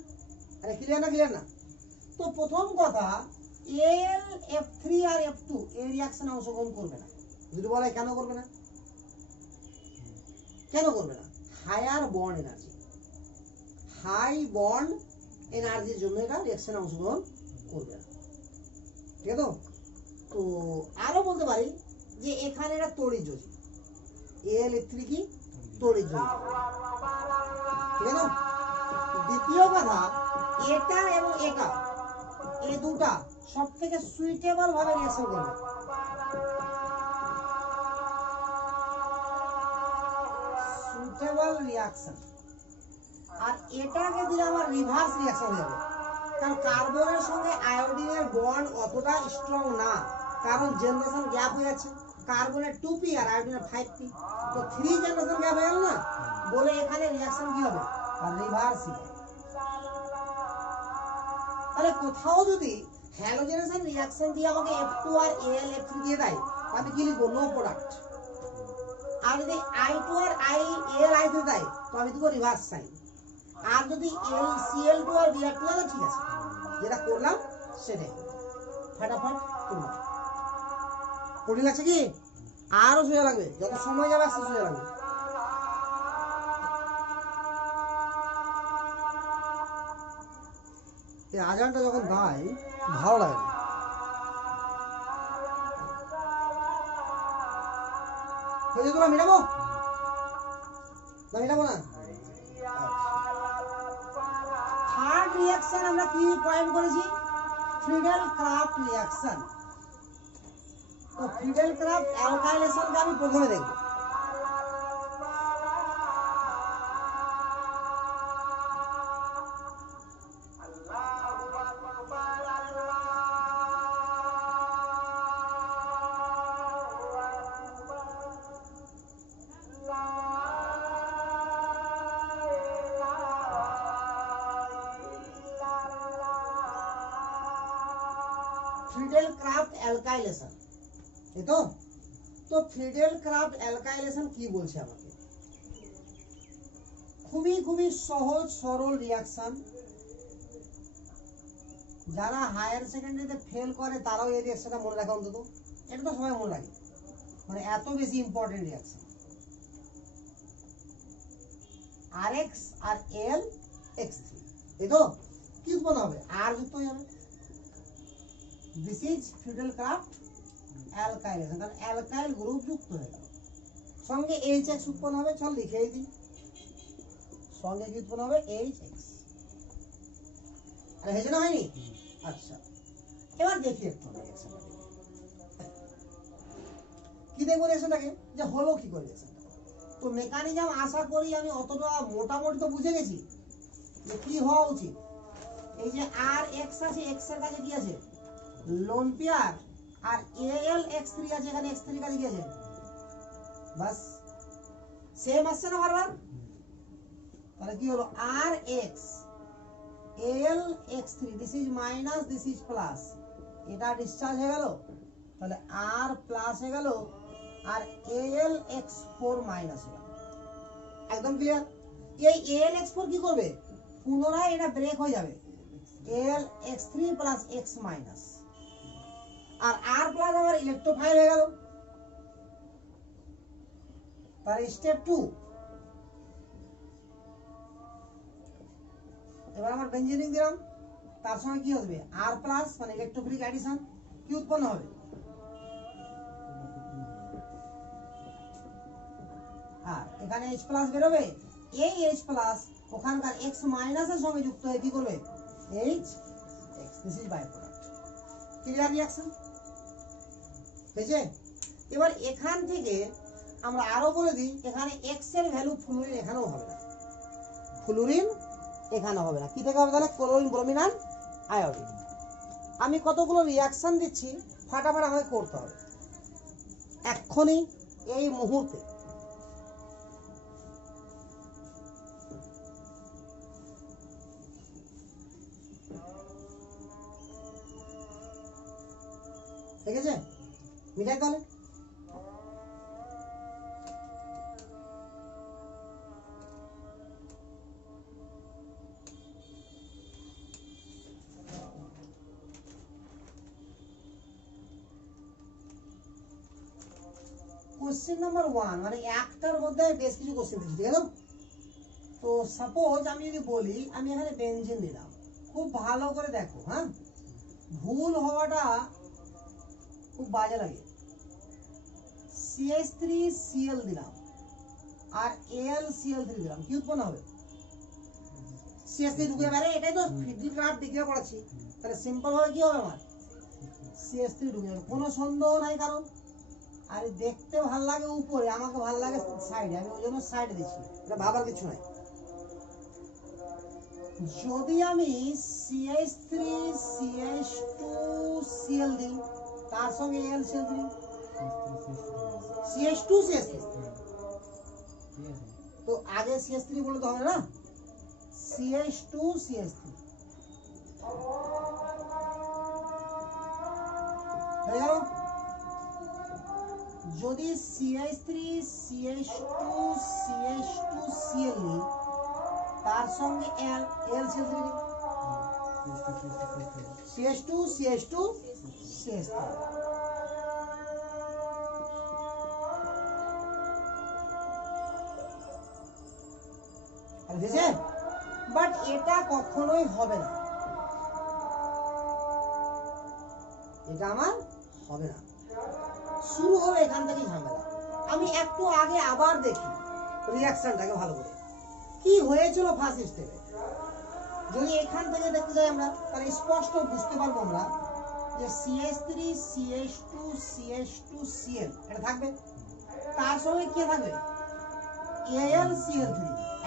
আরে ক্লিয়ার না? ক্লিয়ার না? তো প্রথম কথা, AlF3 আর F2 এই রিঅ্যাকশনে অংশগ্রহণ করবে না। যদি বলে কেন করবে না, কেন করবে না? Higher bond energy, high bond এনার্জির জন্য এটা রিঅ্যাকশনে অংশগ্রহণ করবে না। ঠিক আছে? তো আরো বলতে পারি যে এখানে এটা তড়িৎযোজী, AlF3 কি তড়িৎযোজী। ঠিক আছে? দ্বিতীয় কথা, এটা এবং এটা এই দুটা সব থেকে সুইটেবল ভাবে রিঅ্যাকশন করবে। Suitable reaction. আর এটাকে দিলে আমার রিভার্স রিঅ্যাকশন হয়ে যাবে, কারণ কার্বনের সঙ্গে আয়োডিনের বন্ড অতটা স্ট্রং না, কারণ জেনারেশন গ্যাপ হয়ে যাচ্ছে। কার্বনের 2p আর আয়োডিনের 5p, তো 3 জেনারেশন গ্যাপ হয়ে গেল না, বলে এখানে রিঅ্যাকশন কি হবে রিভার্সিবল। তাহলে কোথাও যদি হ্যালোজেনেশন রিঅ্যাকশন দিয়ে আমাকে F2 আর AlF3 দিয়ে দেয়, আমি কি লিখবো নো প্রোডাক্ট। আর যদি I2 আর AlI3 দেয় তো আমি দেবো রিভার্স সাইন। আর যদি LCl2 আর Br2 দেয় ঠিক আছে, যেটা করলাম সেটাই ফটাফট করলাম। কঠিন লাগছে কি? আরো সোজা লাগবে, যত সময় যাবে আস্তে সোজা লাগবে। এই আজানটা যখন গাই ভালো লাগে না। তোরা মেটাবো না? মেটাবো না? থার্ড রিঅ্যাকশন আমরা কি পয়েন্ট করেছি? Friedel craft reaction. তো ফ্রিডেল ক্রাফট অ্যালকাইলেশনকে আমি প্রথমে দেখব। ফ্রিডেল ক্রাফট অ্যালকাইলেশন, এই তো। তো ফ্রিডেল ক্রাফট অ্যালকাইলেশন কি বলছে আমাকে? খুবই খুবই সহজ সরল রিঅ্যাকশন। যারা হায়ার সেকেন্ডারিতে ফেল করে তারাও এই রিঅ্যাকশনটা মনে রাখা অন্তত, এটা তো সবাই মনে রাখে, মানে এত বেশি ইম্পর্টেন্ট রিঅ্যাকশন। RX আর LX3, এই তো। কি উৎপন্ন হবে? আর যুক্ত হয়ে যাবে। This is Friedel craft alkylation, কারণ অ্যালকাইল গ্রুপ যুক্ত হয়ে গেল। সঙ্গে HX উৎপন্ন হবে, চল লিখেই দিই। সঙ্গে কি উৎপন্ন হবে? HX। আরে হেজে না হয়নি? আচ্ছা, এবার দেখি একটু রিঅ্যাকশনটা কি দেখবো রিঅ্যাকশনটাকে, যে হলো কি করে রিঅ্যাকশনটা। তো মেকানিজম আশা করি আমি অতটা মোটামুটি তো বুঝে গেছি যে কি হওয়া উচিত। এই যে RX আছে, X এর কাছে কি আছে? Lone pair. আর AlX3 আছে, এখানে X3 এর কাছে কি আছে? বাস সেম আসছে না বারবার? তাহলে কি হলো? RX AlX3, this is minus, this is plus, এটা ডিসচার্জ হয়ে গেল, তাহলে R প্লাস হয়ে গেল, আর AlX4 মাইনাস হয়ে গেল। একদম ক্লিয়ার? এই AlX4 কি করবে? পুনরায় এটা ব্রেক হয়ে যাবে, AlX3 প্লাস X মাইনাস। আর আর প্লাস আমার ইলেকট্রোফাইল হয়ে গেল। তাহলে স্টেপ 2, এবার আমার বেঞ্জিন দিলাম, তার সঙ্গে কি হবে আর প্লাস মানে ইলেকট্রোফিলিক অ্যাডিশন, কি উৎপন্ন হবে আর এখানে H প্লাস বেরোবে, এই H প্লাস ওখানকার X মাইনাসের সঙ্গে যুক্ত হয়ে কি করবে H X, this is by product. Clear reaction হয়েছে? এবার এখান থেকে আমরা আরো বলে দিই, এখানে X এর ভ্যালু ফ্লুরিন এখানেও হবে না, ফ্লুরিন এখানে হবে না, কি থেকে হবে তাহলে ক্লোরিন ব্রোমিন আর আয়োডিন। আমি কতগুলো রিঅ্যাকশন দিচ্ছি, ফাটাফাট আমাকে করতে হবে এক্ষুনি এই মুহূর্তে। ঠিক আছে, মিলাই তাহলে। কোশ্চেন নাম্বার 1 মানে একটার মধ্যে বেশ কিছু কোশ্চেন দিচ্ছি, ঠিক আছে? তো সাপোজ আমি যদি বলি আমি এখানে বেনজিন দিলাম, খুব ভালো করে দেখো, হ্যাঁ ভুল হওয়াটা খুব বাজে লাগে। CH3Cl দিলাম আর AlCl3 দিলাম, কি উৎপন্ন হবে CH3 ঢুকে যাবে, এটাই তো ফিডলি ক্রাফট বিক্রিয়া করাচ্ছি, তাহলে সিম্পল ভাবে কি হবে আমার CH3 ঢুকে যাবে, কোনো সন্দেহ নাই। কারণ আরে দেখতে ভাল লাগে উপরে, আমাকে ভাল লাগে সাইডে, আমি ওই জন্য সাইডে দিচ্ছি, এটা ভাবার কিছু নাই। যদি আমি CH3CH2Cl দিই তার সঙ্গে AlCl3, CH2CH3, তো আগে CH3 বলে তো হবে না, CH2CH3 হয়ে গেল। যদি CH3CH2CH2Cl নিই তার সঙ্গে AlCl3 নিই, CH2CH2CH3 বুঝেছে? বাট এটা কখনোই হবে না, এটা আমার হবে না, শুরু হবে এখান থেকেই ঝামেলা। আমি একটু আগে আবার দেখি রিঅ্যাকশনটাকে ভালো করে, কি হয়েছিল ফার্স্ট স্টেপে। যদি এখান থেকে দেখতে যাই আমরা, তাহলে স্পষ্ট বুঝতে পারবো আমরা যে CH3CH2CH2Cl এটা থাকবে, তার সঙ্গে কি থাকবে AlCl3,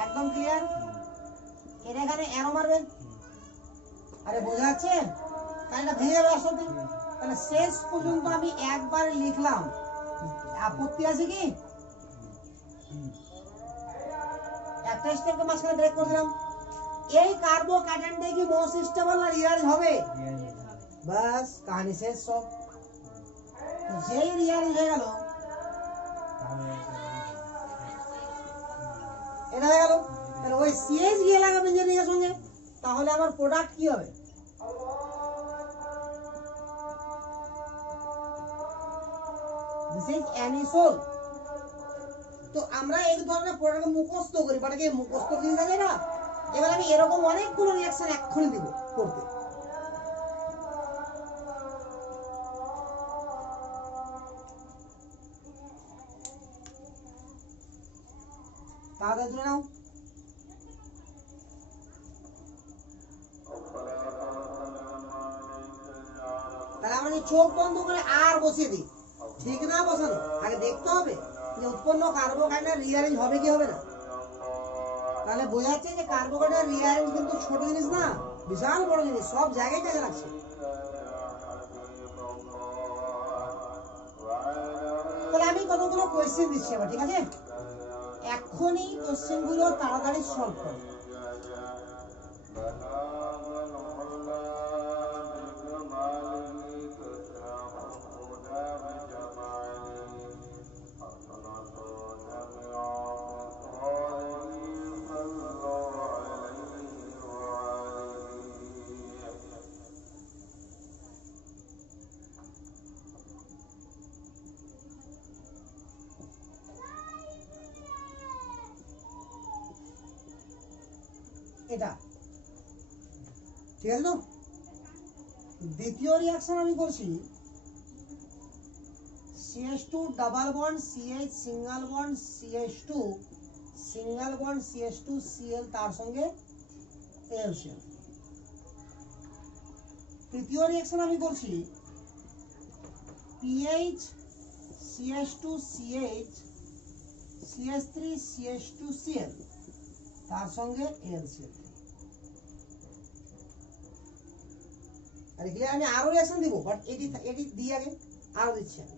একদম ক্লিয়ার। এর এখানে অ্যারো মারবে, আরে বোঝা যাচ্ছে? তাহলে এটা ভেঙে যাবে আসলে। তাহলে শেষ পর্যন্ত আমি একবার লিখলাম, আপত্তি আছে কি? একটা স্টেপকে মাঝখানে ব্রেক করে দিলাম। এই কার্বোক্যাটায়নটা কি মোস্ট স্টেবল না রিয়ারেঞ্জ হবে? বাস কাহিনী শেষ সব। যেই রিয়ারেঞ্জ হয়ে গেল এটা হয়ে গেল, তাহলে ওই সিএস গিয়ে লাগাবে ইঞ্জিনিয়ারিং এর সঙ্গে, তাহলে আমার প্রোডাক্ট কি হবে? This is anisole. তো আমরা এই ধরনের প্রোডাক্ট মুখস্থ করি, বাটাকে মুখস্থ জিনিস আছে না। এবার আমি এরকম অনেকগুলো রিঅ্যাকশন এক্ষুনি দিব করতে। তাড়াতাড়ি তুলে নাও। তাহলে আমরা যে চোখ বন্ধ করে আর বসিয়ে দিই, ঠিক না বসানো, আগে দেখতে হবে যে উৎপন্ন কার্বোহাইড্রেট রিঅ্যারেঞ্জ হবে কি হবে না। তাহলে বোঝা যাচ্ছে যে কার্বোহাইড্রেট রিঅ্যারেঞ্জ কিন্তু ছোট জিনিস না, বিশাল বড় জিনিস, সব জায়গায় কাজে লাগছে। তাহলে আমি কতগুলো কোয়েশ্চেন দিচ্ছি আবার, ঠিক আছে? এখনই কোশ্চেন গুলো তাড়াতাড়ি সলভ করো। এটা, ঠিক আছে তো? দ্বিতীয় রিয়াকশন আমি করছি CH2 double bond CH single bond CH2 single bond CH2 Cl তার সঙ্গে AlCl। তৃতীয় রিয়াকশন আমি করছি PH CH2 CH CH3 CH2 Cl তার সঙ্গে AlCl। আরে ক্লিয়ার? আমি আরো রিয়াকশন দিব, বাট এটি দিয়ে আগে আরো দিচ্ছি আমি।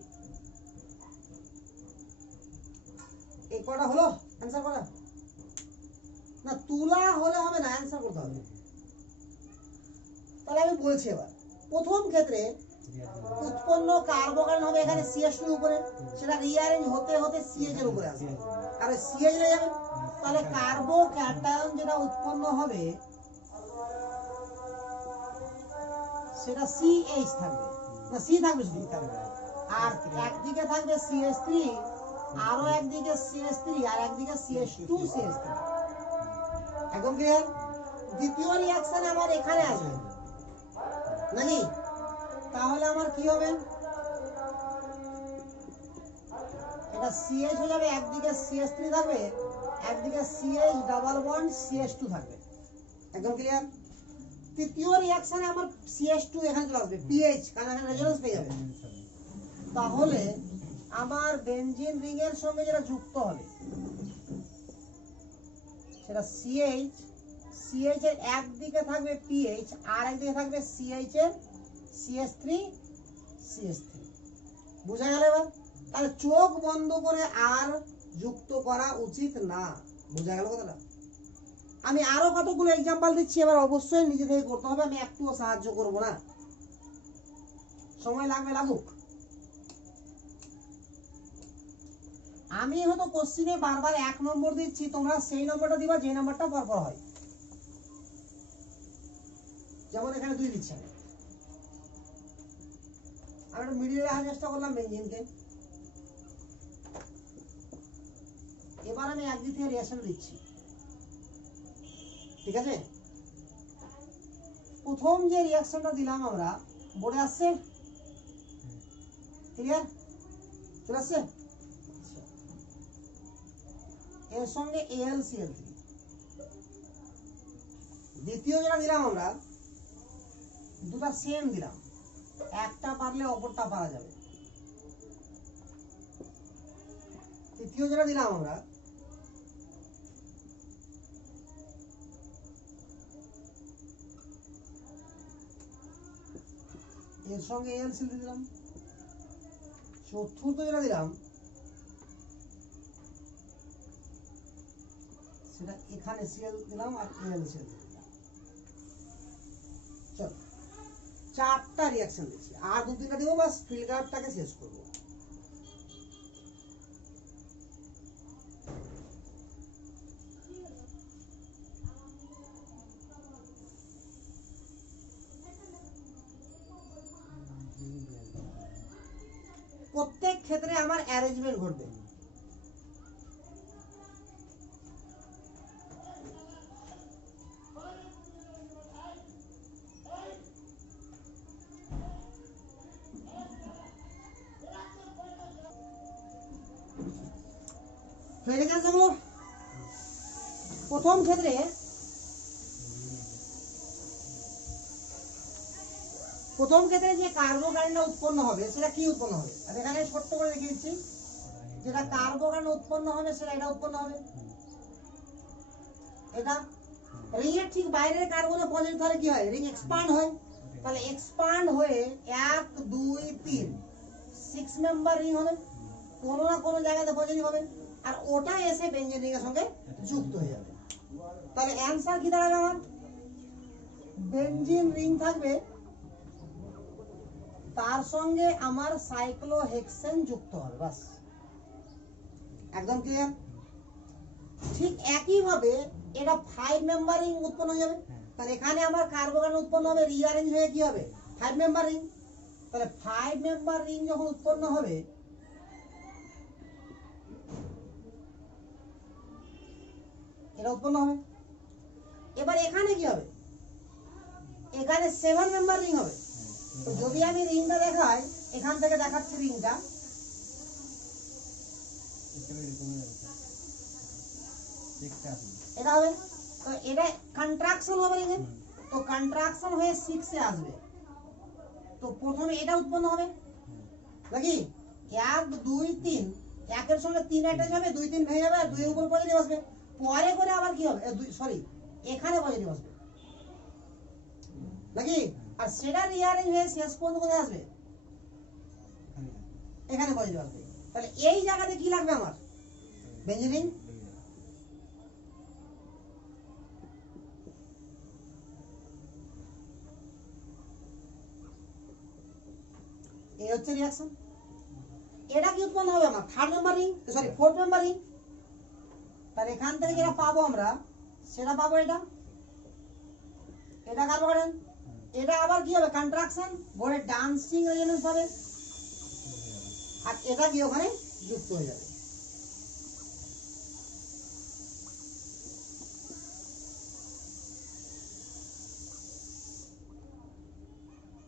এই কটা হলো অ্যান্সার করা? না, তুলা হলে হবে না, অ্যান্সার করতে হবে। তাহলে আমি বলছি এবার, প্রথম ক্ষেত্রে উৎপন্ন কার্বোকার্বন হবে এখানে CH2 এর উপরে, সেটা রিঅ্যারেঞ্জ হতে হতে CH এর উপরে আসবে, আর CH হয়ে যাবে। তাহলে কার্বোক্যাটায়ন যেটা উৎপন্ন হবে সেটা CH থাকবে, না C থাকবে, শুধু থাকবে। আর একদিকে থাকবে CH3, আরো একদিকে CH3, আর একদিকে CH2 CH3। একদম ক্লিয়ার? দ্বিতীয় রিঅ্যাকশন আমার এখানে আসবে নাকি? তাহলে আমার কি হবে? এটা CH হয়ে যাবে, একদিকে CH3 থাকবে, একদিকে CH ডাবল বন্ড CH2 থাকবে। একদম ক্লিয়ার? তৃতীয় রিঅ্যাকশনে আমার CH2 এখানে চলে আসবে, PH, কারণ এখানে রেজোন্যান্স পেয়ে যাবে। তাহলে আমার বেনজিন রিং এর সঙ্গে যেটা যুক্ত হবে সেটা CH, CH এর একদিকে থাকবে PH, আর একদিকে থাকবে CH এর CH3 CH3। বুঝা গেল এবার? তাহলে চোখ বন্ধ করে আর যুক্ত করা উচিত না। বুঝা গেল কথাটা? আমি আরো কতগুলো এক্সাম্পল দিচ্ছি, এবার অবশ্যই নিজে থেকে করতে হবে, আমি একটুও সাহায্য করব না, সময় লাগবে লাগুক। আমি হয়তো কোশ্চিনে বারবার 1 নম্বর দিচ্ছি, তোমরা সেই নম্বরটা দিবা যে নম্বরটা পরপর হয়। যেমন এখানে 2 দিচ্ছি আমি একটা মিডিলে রাখার চেষ্টা করলাম বেনজিনকে। এবার আমি একদিক থেকে রিঅ্যাকশন দিচ্ছি, ঠিক আছে? প্রথম যে রিঅ্যাকশনটা দিলাম আমরা, বোর্ডে আসছে? ক্লিয়ার? চলে আসছে? এর সঙ্গে AlCl3। দ্বিতীয় যেটা দিলাম আমরা, দুটা সেম দিলাম, একটা পারলে অপরটা পারা যাবে। তৃতীয় যেটা দিলাম আমরা, এর সঙ্গে AlCl দিলাম। চতুর্থ যেটা দিলাম সেটা এখানে Cl দিলাম আর AlCl দিলাম। চলো, 4টা রিঅ্যাকশন দিচ্ছি, আর 2-3টা দিব, বাস ফিল্ড গ্রাফটাকে শেষ করব। প্রত্যেক ক্ষেত্রে আমার অ্যারেঞ্জমেন্ট ঘটবে। হয়ে গেছে সেগুলো? প্রথম ক্ষেত্রে যে কার্বোকার্বনটা উৎপন্ন হবে সেটা কি উৎপন্ন হবে? আর এখানে ছোট্ট করে লিখে দিচ্ছি, যেটা কার্বোকার্বন উৎপন্ন হবে সেটা এটা উৎপন্ন হবে। এটা রিংয়ের ঠিক বাইরের কার্বনে পজিটিভ হলে কি হয়? রিং এক্সপান্ড হয়। তাহলে এক্সপান্ড হয়ে 1 2 3 6 মেম্বার রিং হবে, কোনো না কোনো জায়গাতে পজিটিভ হবে, আর ওটা এসে বেনজিন রিং এর সঙ্গে যুক্ত হয়ে যাবে। তাহলে অ্যানসার কি দাঁড়াবে আমার? বেনজিন রিং থাকবে, তার সঙ্গে আমার সাইক্লোহেক্সেন যুক্ত হবে, বাস। একদম ক্লিয়ার? ঠিক একই ভাবে এটা 5 মেম্বার রিং উৎপন্ন হয়ে যাবে। তাহলে এখানে আমার কার্বোকার্বন উৎপন্ন হবে, রিঅ্যারেঞ্জ হয়ে কি হবে? 5 মেম্বার রিং। তাহলে 5 মেম্বার রিং যখন উৎপন্ন হবে, এটা উৎপন্ন হবে। এবার এখানে কি হবে, এখানে 7 মেম্বার রিং হবে। তো যদি আমি রিংটা দেখাই, এখান থেকে দেখাচ্ছি রিংটা, এটা হবে, তো এটা কন্ট্রাকশন হবে রিং এর, তো কন্ট্রাকশন হয়ে 6 এ আসবে, তো প্রথমে এটা উৎপন্ন হবে নাকি 1 2 3, একের সঙ্গে 3 অ্যাটাচ হবে, 2 3 ভেঙে যাবে আর 2 এর উপর পজিটিভ আসবে, পরে করে আবার কি হবে, সরি এখানে পজিটিভ আসবে নাকি, আর সেটা রিঅ্যারেঞ্জ হয়ে শেষ পর্যন্ত কোথায় আসবে, এখানে পজিটিভ আসবে। তাহলে এই জায়গাতে কি লাগবে আমার, বেঞ্জিন রিং। এই হচ্ছে রিঅ্যাকশন। এটা কি উৎপন্ন হবে আমার third member ring, sorry fourth member ring. তাহলে এখান থেকে যেটা পাবো আমরা সেটা পাবো এটা, এটা কার্বোকার্বন, এটা আবার কি হবে কন্ট্রাকশন, বলে ডান্সিং রেজোনেন্স হবে, আর এটা কি ওখানে যুক্ত হয়ে যাবে।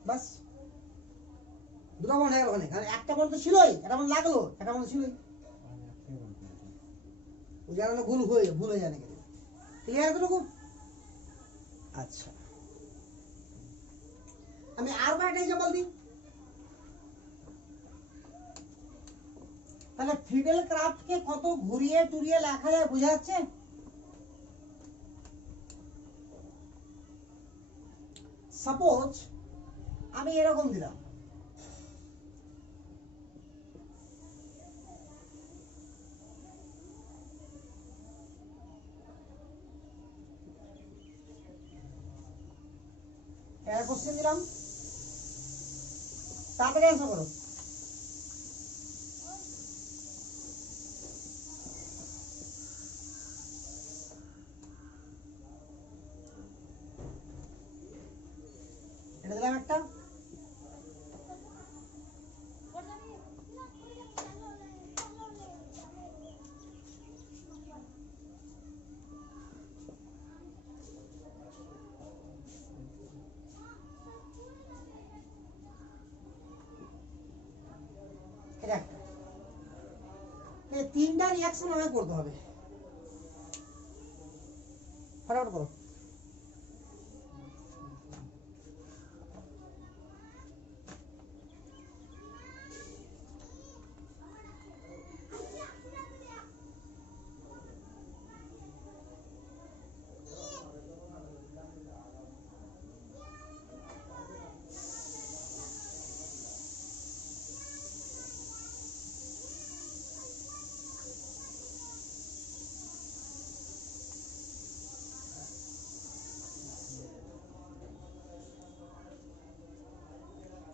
বাস দুটো বন্ধ হয়ে গেল ওখানে, কারণ একটা বন্ধ ছিলই, এটা বন্ধ লাগলো, একটা বন্ধ ছিলই, ওই জায়গাটা ভুল হয়ে যায় নাকি, ক্লিয়ার এতটুকু? আচ্ছা, আমি আর একটা এক্সাম্পল দিই। তাহলে ফিডেল ক্রাফট কে কত ঘুরিয়ে টুরিয়ে লেখা যায় বোঝা যাচ্ছে। সাপোজ আমি এরকম দিলাম, একটা কোশ্চেন দিলাম, তাড়াতাড়ি অ্যান্সার করো। এটা দিলাম একটা, এটা একটা, এই তিনটা রিঅ্যাকশন আমাকে করতে হবে, ফটাফট করো।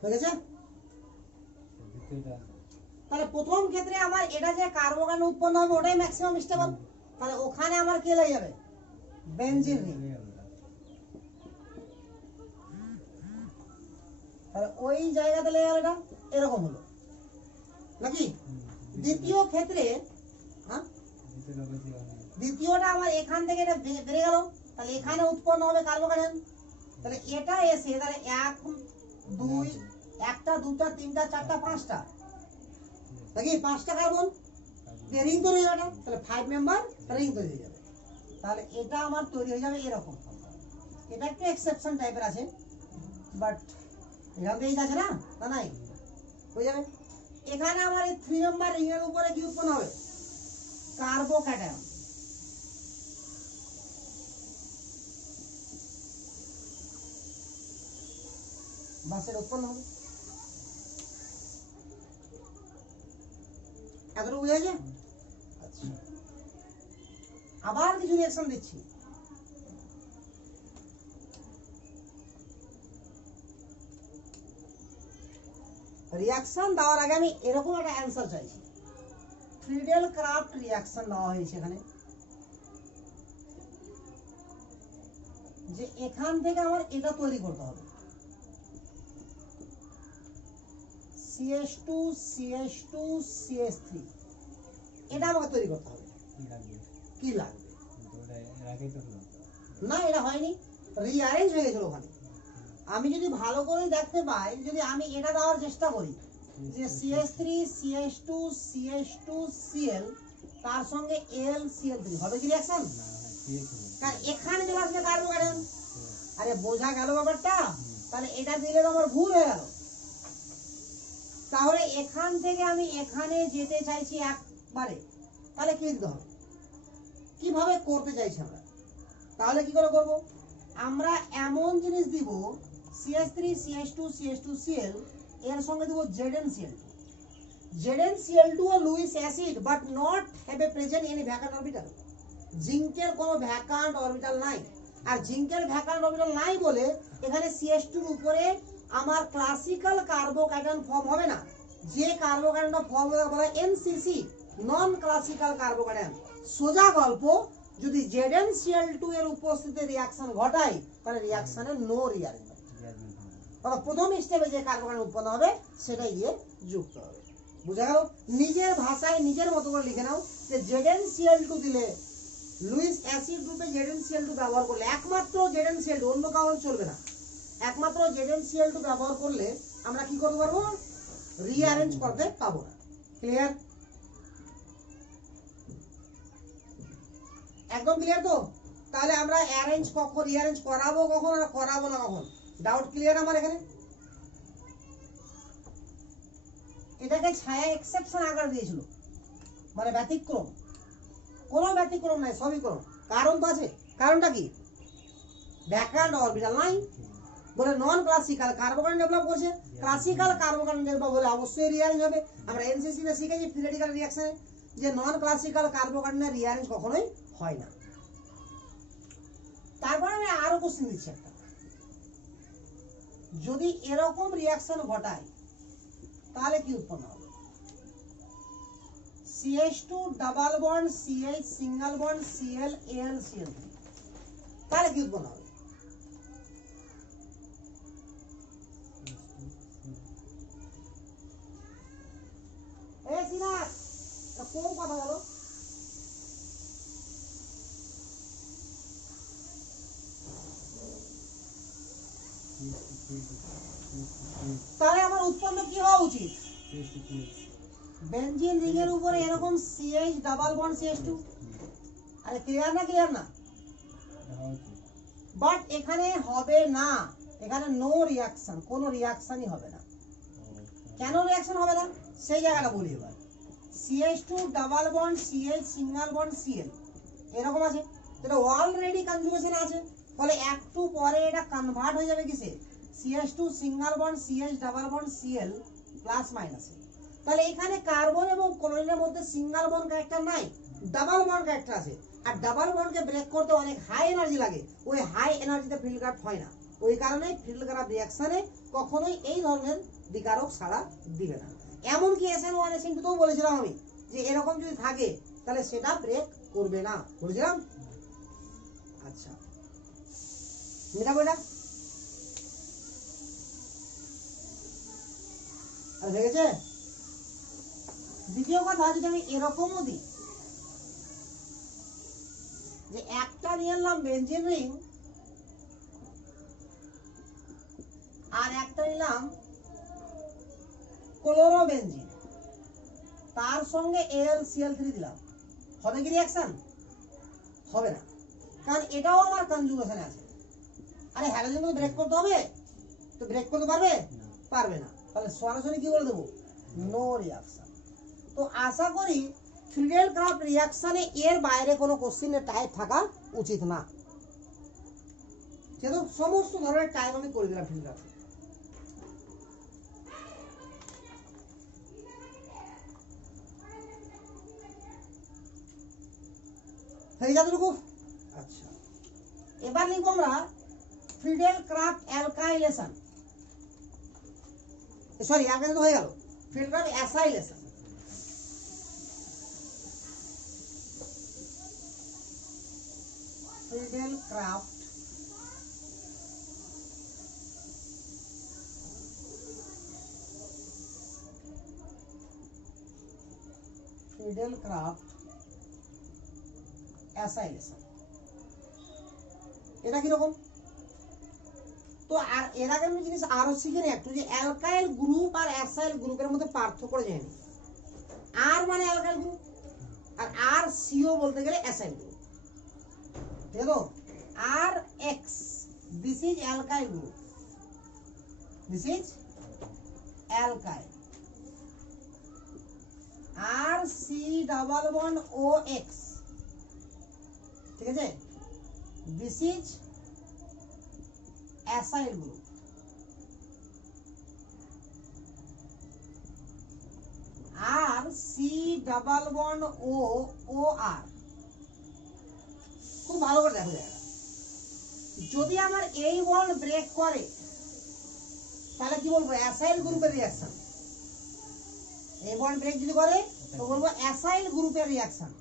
হয়ে গেছে? তাহলে প্রথম ক্ষেত্রে আমার এটা যে কার্বোকার্বন উৎপন্ন হবে ওটাই ম্যাক্সিমাম স্টেবল, তাহলে ওখানে আমার কি লেগে যাবে, বেনজিন রিং। তাহলে ওই জায়গাতে লেগে গেল, এটা এরকম হলো নাকি। দ্বিতীয় ক্ষেত্রে দ্বিতীয়টা আমার এখান থেকে এটা বেড়ে গেল, তাহলে এখানে উৎপন্ন হবে কার্বোকার্বন, তাহলে এটা এসে তাহলে 1 2 একটা দুটা তিনটা চারটা পাঁচটা নাকি, 5টা কার্বন রিং তৈরি হয়ে যাবে, তাহলে 5 মেম্বার রিং তৈরি হয়ে যাবে। তাহলে এটা আমার তৈরি হয়ে যাবে এরকম। এটা একটু এক্সেপশন টাইপের আছে, বাট এখান থেকেই আছে না, তা নাই হয়ে যাবে। এখানে আমার এই 3 মেম্বার রিং এর উপরে কি উৎপন্ন হবে, কার্বোক্যাটায়ন। বাসের উৎপন্ন হবে, এতটুকু বুঝা যায়। আচ্ছা, আবার কিছু রিঅ্যাকশন দিচ্ছি। রিঅ্যাকশন দেওয়ার আগে আমি এরকম একটা অ্যান্সার চাইছি। ফিডেল ক্রাফট রিঅ্যাকশন দেওয়া হয়েছে এখানে, যে এখান থেকে আমার এটা তৈরি করতে হবে, CH2 CH2 CH3, এটা আমাকে তৈরি করতে হবে। কি লাগবে না এটা হয়নি, রিঅ্যারেঞ্জ হয়ে গেছিল ওখানে। আমি যদি ভালো করে দেখতে পাই, যদি আমি এটা দেওয়ার চেষ্টা করি যে CH3 CH2 CH2 Cl তার সঙ্গে LCl3 হবে কি রিঅ্যাকশন? কারণ এখানে চলে আসবে কার্বোকার্বন। আরে বোঝা গেল ব্যাপারটা? তাহলে এটা দিলে তো আমার ভুল হয়ে গেল। তাহলে এখান থেকে আমি এখানে যেতে চাইছি একবারে, তাহলে কি দিতে হবে, কিভাবে করতে চাইছি আমরা? তাহলে কি করে করব? আমরা এমন জিনিস দিব CH3 CH2 CH2 Cl এর সঙ্গে দিব ZnCl2. ZnCl2 ও Lewis acid but not have a present any vacant orbital. জিঙ্কের কোনো ভ্যাকান্ট অরবিটাল নাই, আর জিঙ্কের ভ্যাকান্ট অরবিটাল নাই বলে এখানে CH2 এর উপরে আমার ক্লাসিক্যাল কার্বোকার্বন ফর্ম হবে না। যে কার্বোকার্বনটা ফর্ম হবে বলা হয় NCC, নন ক্লাসিক্যাল কার্বোকার্বন। সোজা গল্প, যদি ZnCl2 এর উপস্থিতিতে রিঅ্যাকশন ঘটায় তাহলে রিঅ্যাকশনে নো রিঅ্যারেঞ্জমেন্ট, অর্থাৎ প্রথম স্টেপে যে কার্বোকার্বন উৎপন্ন হবে সেটাই গিয়ে যুক্ত হবে। বুঝা গেল? নিজের ভাষায় নিজের মতো করে লিখে নাও যে ZnCl2 দিলে লুইস অ্যাসিড গ্রুপে ZnCl2 ব্যবহার করলে, একমাত্র ZnCl2, অন্য কারণ চলবে না, একমাত্র ZnCl2 ব্যবহার করলে আমরা কি করতে পারবো? রিঅ্যারেঞ্জ করতে পাবো না। ক্লিয়ার? একদম ক্লিয়ার তো? তাহলে আমরা অ্যারেঞ্জ কখন, রিঅ্যারেঞ্জ করাবো কখন আর করাবো না কখন, ডাউট ক্লিয়ার আমার এখানে? এটাকে ছায়া এক্সেপশন আকার দিয়েছিল, মানে ব্যতিক্রম। কোনো ব্যতিক্রম নাই, সবই ক্রম। কারণ তো আছে। কারণটা কি? ভ্যাকান্ট অরবিটাল নাই বলে নন ক্লাসিক্যাল কার্বোকার্বন ডেভেলপ করছে। ক্লাসিক্যাল কার্বোকার্বন ডেভেলপ হলে অবশ্যই রিঅ্যারেঞ্জ হবে। আমরা এনসিসি তে শিখেছি ফ্রি রেডিক্যাল রিঅ্যাকশনে যে নন ক্লাসিক্যাল কার্বোকার্বনের রিঅ্যারেঞ্জ কখনোই হয় না। তারপর আমি আরো কোশ্চেন দিচ্ছি একটা, যদি এরকম রিঅ্যাকশন ঘটায় তাহলে কি উৎপন্ন হবে? CH2 double bond CH single bond Cl AlCl3, তাহলে কি উৎপন্ন হবে? এই সিনাত কোন কথা বলো? তাহলে আমার উৎপন্ন কি হওয়া উচিত? বেনজিন রিংয়ের উপরে এরকম CH ডাবল বন্ড CH2। আরে ক্লিয়ার না? ক্লিয়ার না? বাট এখানে হবে না, এখানে নো রিঅ্যাকশন, কোনো রিঅ্যাকশনই হবে না। কেন রিঅ্যাকশন হবে না সেই জায়গাটা বলি এবার। CH2 double bond CH single bond Cl এরকম আছে, এটা অলরেডি কনজুগেশন আছে, ফলে একটু পরে এটা কনভার্ট হয়ে যাবে কিসে? CH2 single bond CH double bond Cl plus মাইনাসে। তাহলে এখানে কার্বন এবং ক্লোরিনের মধ্যে সিঙ্গেল বন্ড ক্যারেক্টার নাই, ডাবল বন্ড ক্যারেক্টার আছে। আর ডাবল বন্ডকে ব্রেক করতে অনেক হাই এনার্জি লাগে, ওই হাই এনার্জিতে ফিল্ড ক্রাফট হয় না। ওই কারণে ফিল্ড ক্রাফট রিঅ্যাকশনে কখনোই এই ধরনের বিকারক ছাড়া দিবে না। এমনকি SN1 SN2 তেও বলেছিলাম আমি যে এরকম যদি থাকে তাহলে সেটা ব্রেক করবে না, বলেছিলাম। আচ্ছা, মেটাবো এটা? আর হয়ে গেছে। দ্বিতীয় কথা, যদি আমি এরকমও দিই যে একটা নিয়ে এলাম বেনজিন রিং আর একটা নিলাম ক্লোরোবেনজিন, তার সঙ্গে AlCl3 দিলাম, হবে কি রিঅ্যাকশন? হবে না, কারণ এটাও আমার কনজুগেশনে আছে। আরে হ্যালোজেনকে ব্রেক করতে হবে, তো ব্রেক করতে পারবে? পারবে না, তাহলে সরাসরি কি বলে দেবো? No reaction. তো আশা করি ফিল্ড ক্রাফট রিঅ্যাকশনে এর বাইরে কোনো কোশ্চেনের টাইপ থাকা উচিত না। যেহেতু সমস্ত ধরনের টাইপ আমি করে দিলাম ফিল্ড ক্রাফট। হয়ে যতটুকু। আচ্ছা, এবার লিখবো আমরা fiddle craft alkylation, sorry alkylation তো হয়ে গেল, fiddle craft acylation. Fiddle craft acylation. এটা কিরকম? তো আর এর আগে আমি জিনিস আরো শিখে নিই একটু, যে অ্যালকাইল গ্রুপ আর অ্যাসাইল গ্রুপের মধ্যে পার্থক্য জেনে নিই। আর মানে অ্যালকাইল গ্রুপ, আর আর সিও বলতে গেলে অ্যাসাইল গ্রুপ। দেখো R X, this is alkyl group, this is alkyl. R C double bond O X, ঠিক আছে, this is acyl group. R C double bond O O R, খুব ভালো করে দেখো জায়গাটা, যদি আমার এই বন্ড ব্রেক করে তাহলে কি বলবো? অ্যাসাইল গ্রুপের রিঅ্যাকশন। এই বন্ড ব্রেক যদি করে তো বলবো অ্যাসাইল গ্রুপের রিঅ্যাকশন।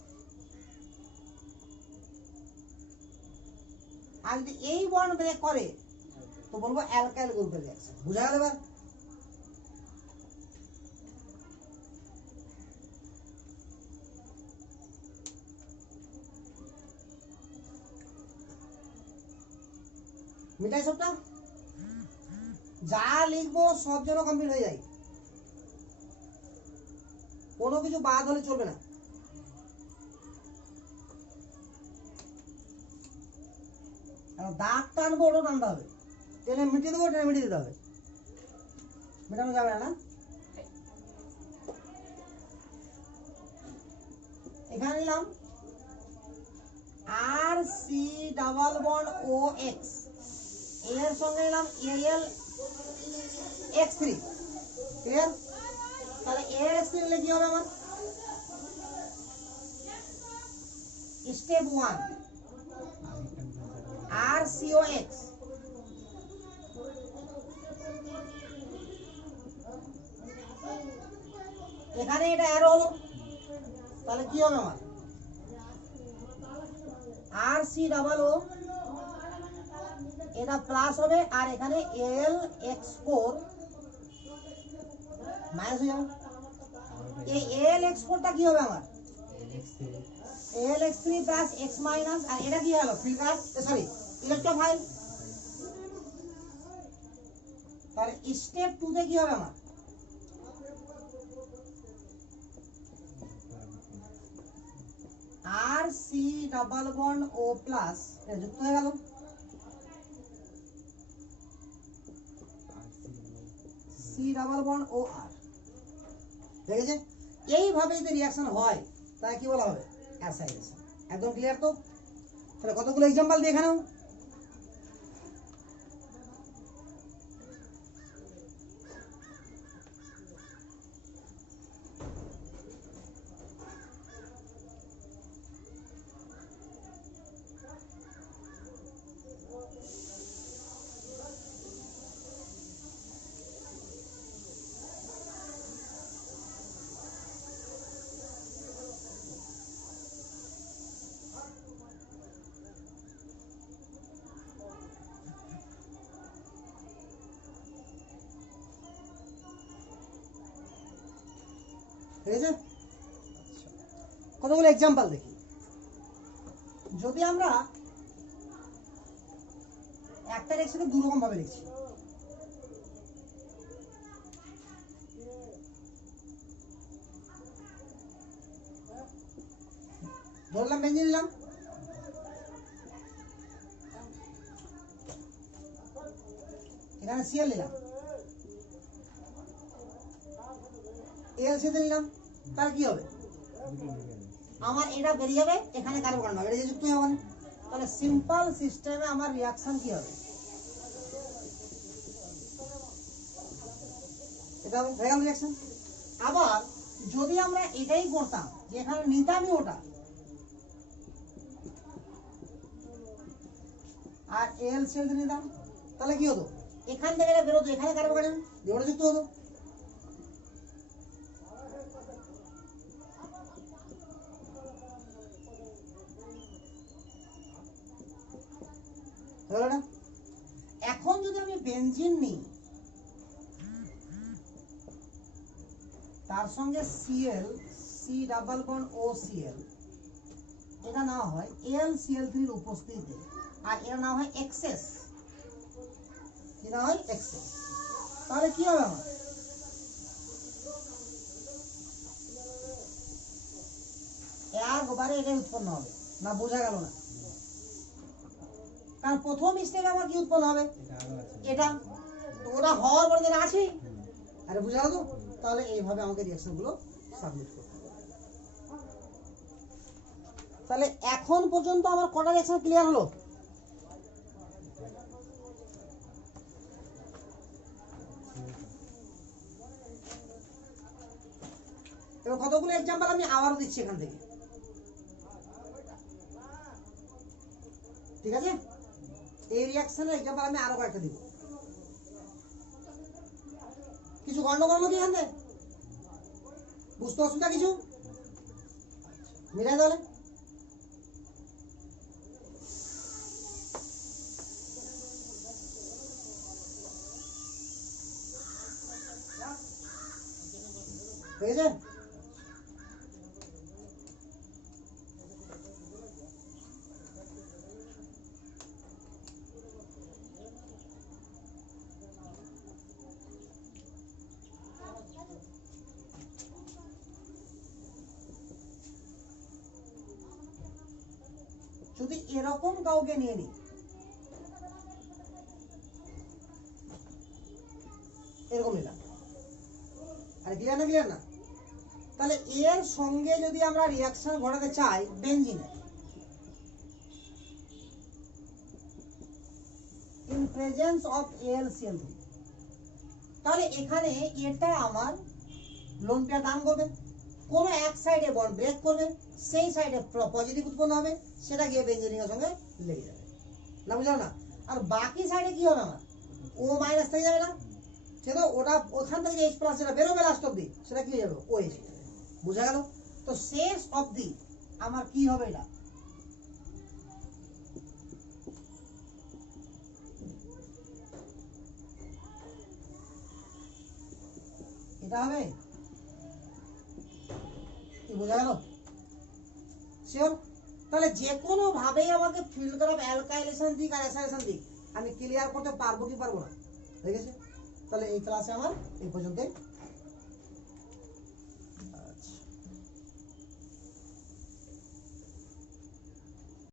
আর যদি এই বন্ড ব্রেক করে তো বলবো অ্যালকাইল গ্রুপের রিঅ্যাকশন। বুঝা গেল এবার? মিটাই সবটা, যা লিখবো সব যেন কমপ্লিট হয়ে যায়, কোনো কিছু বাদ হলে চলবে না। দাগ টানবো, ওটা টানতে হবে, টেনে মিটিয়ে দেবো, টেনে মিটিয়ে দিতে হবে, মেটানো যাবে না। এখানে নিলাম আর C double bond O x, এর সঙ্গে নিলাম এল এক্স থ্রি, ক্লিয়ার? তাহলে এল এক্স থ্রি নিলে কি হবে আমার? স্টেপ ওয়ান আর সিও এক্স, এখানে এটা অ্যারো হলো, তাহলে কি হবে আমার? আর সি ডাবল ও, এটা প্লাস হবে, আর এখানে এল এক্স ফোর মাইনাস হয়ে যাবে। এই এল এক্স ফোরটা কি হবে আমার? L X three plus X minus, আর এটা কি হলো? Field current, sorry electrophile. তাহলে স্টেপ টু তে কি হবে আমার? R C double bond O plus, এটা যুক্ত হয়ে গেল, C double bond O R, দেখেছে? এইভাবে যদি রিঅ্যাকশন হয় তাহলে কি বলা হবে? অ্যাসাইলেশন। একদম ক্লিয়ার তো? তাহলে কতগুলো এক্সাম্পল দিয়ে এখানেও ঠিক আছে? কতগুলো এক্সাম্পল দেখি। যদি আমরা একটা রিঅ্যাকশনকে দু রকম ভাবে লিখছি, ধরলাম বেঞ্জিন নিলাম, এখানে সিএল নিলাম, এল সাথে নিলাম, তার কি হবে? আমার এটা বেরিয়ে যাবে, এখানে কার্বন হবে, এটা যুক্ত হবে। তাহলে সিম্পল সিস্টেমে আমার রিঅ্যাকশন কি হবে? এটা হয়ে গেল রিঅ্যাকশন। আবার যদি আমরা এটাই করতাম যে এখানে নিতামই ওটা, আর এল সেল নিতাম, তাহলে কি হতো? এখান থেকে এটা বেরোতো, এখানে কার্বন ওটা যুক্ত হতো। এখন যদি আমি বেনজিন নিই, তার সঙ্গে সিএল, সি ডাবল বন্ড ও সিএল, এটা না হয় এল সিএল থ্রির উপস্থিতিতে আর এর নাম হয় এক্সেস। কি নাম হয়? এক্সেস। তাহলে কি হবে আমার? একবারে এটা উৎপন্ন হবে না, বোঝা গেল না? কারণ প্রথম স্টেপে আমার কি উৎপন্ন হবে? এটা। তো ওটা হওয়ার পরে যেটা আছে, আরে বুঝা গেল? তাহলে এইভাবে আমাকে রিঅ্যাকশন গুলো সাবমিট করতে হবে। তাহলে এখন পর্যন্ত আমার কটা রিঅ্যাকশন ক্লিয়ার হলো? এবার কতগুলো এক্সাম্পল আমি আবারও দিচ্ছি এখান থেকে, ঠিক আছে? এই রিঅ্যাকশনের এক্সাম্পল আমি আরো কয়েকটা দিব। কিছু গন্ডগোল কি এখান থেকে? বুঝতে অসুবিধা কিছু? মিলাই তাহলে। ঠিক আছে? যদি এরকম কাউকে নিয়ে নি, এরকম নিলাম, আরে ক্লিয়ার না? ক্লিয়ার না? তাহলে এর সঙ্গে যদি আমরা রিঅ্যাকশন ঘটাতে চাই বেনজিনে, ইন প্রেজেন্স অফ AlCl3, তাহলে এখানে এটা আমার লোন পেয়ার দান করবে, কোন এক সাইডে বন্ড ব্রেক করবে, সেই সাইডে পজিটিভ উৎপন্ন হবে, সেটা গিয়ে বেনজিনের সঙ্গে লেগে যাবে, না বুঝলো না? আর বাকি সাইডে কি হবে আমার? ও মাইনাস থেকে যাবে না, সেটা ওটা ওখান থেকে H প্লাস সেটা বেরোবে লাস্ট অব্দি, সেটা কি হয়ে যাবে? OH। বুঝা গেল? তো শেষ অব্দি আমার কি হবে? এটা হবে। কি বোঝা গেল? শিওর? তাহলে যে কোনো ভাবেই আমাকে ফিল্টার অফ অ্যালকাইলেশন দিক আর অ্যাসাইলেশন দিক আমি ক্লিয়ার করতে পারবো কি পারবো না? ঠিক আছে? তাহলে এই ক্লাসে আমার এই পর্যন্তই।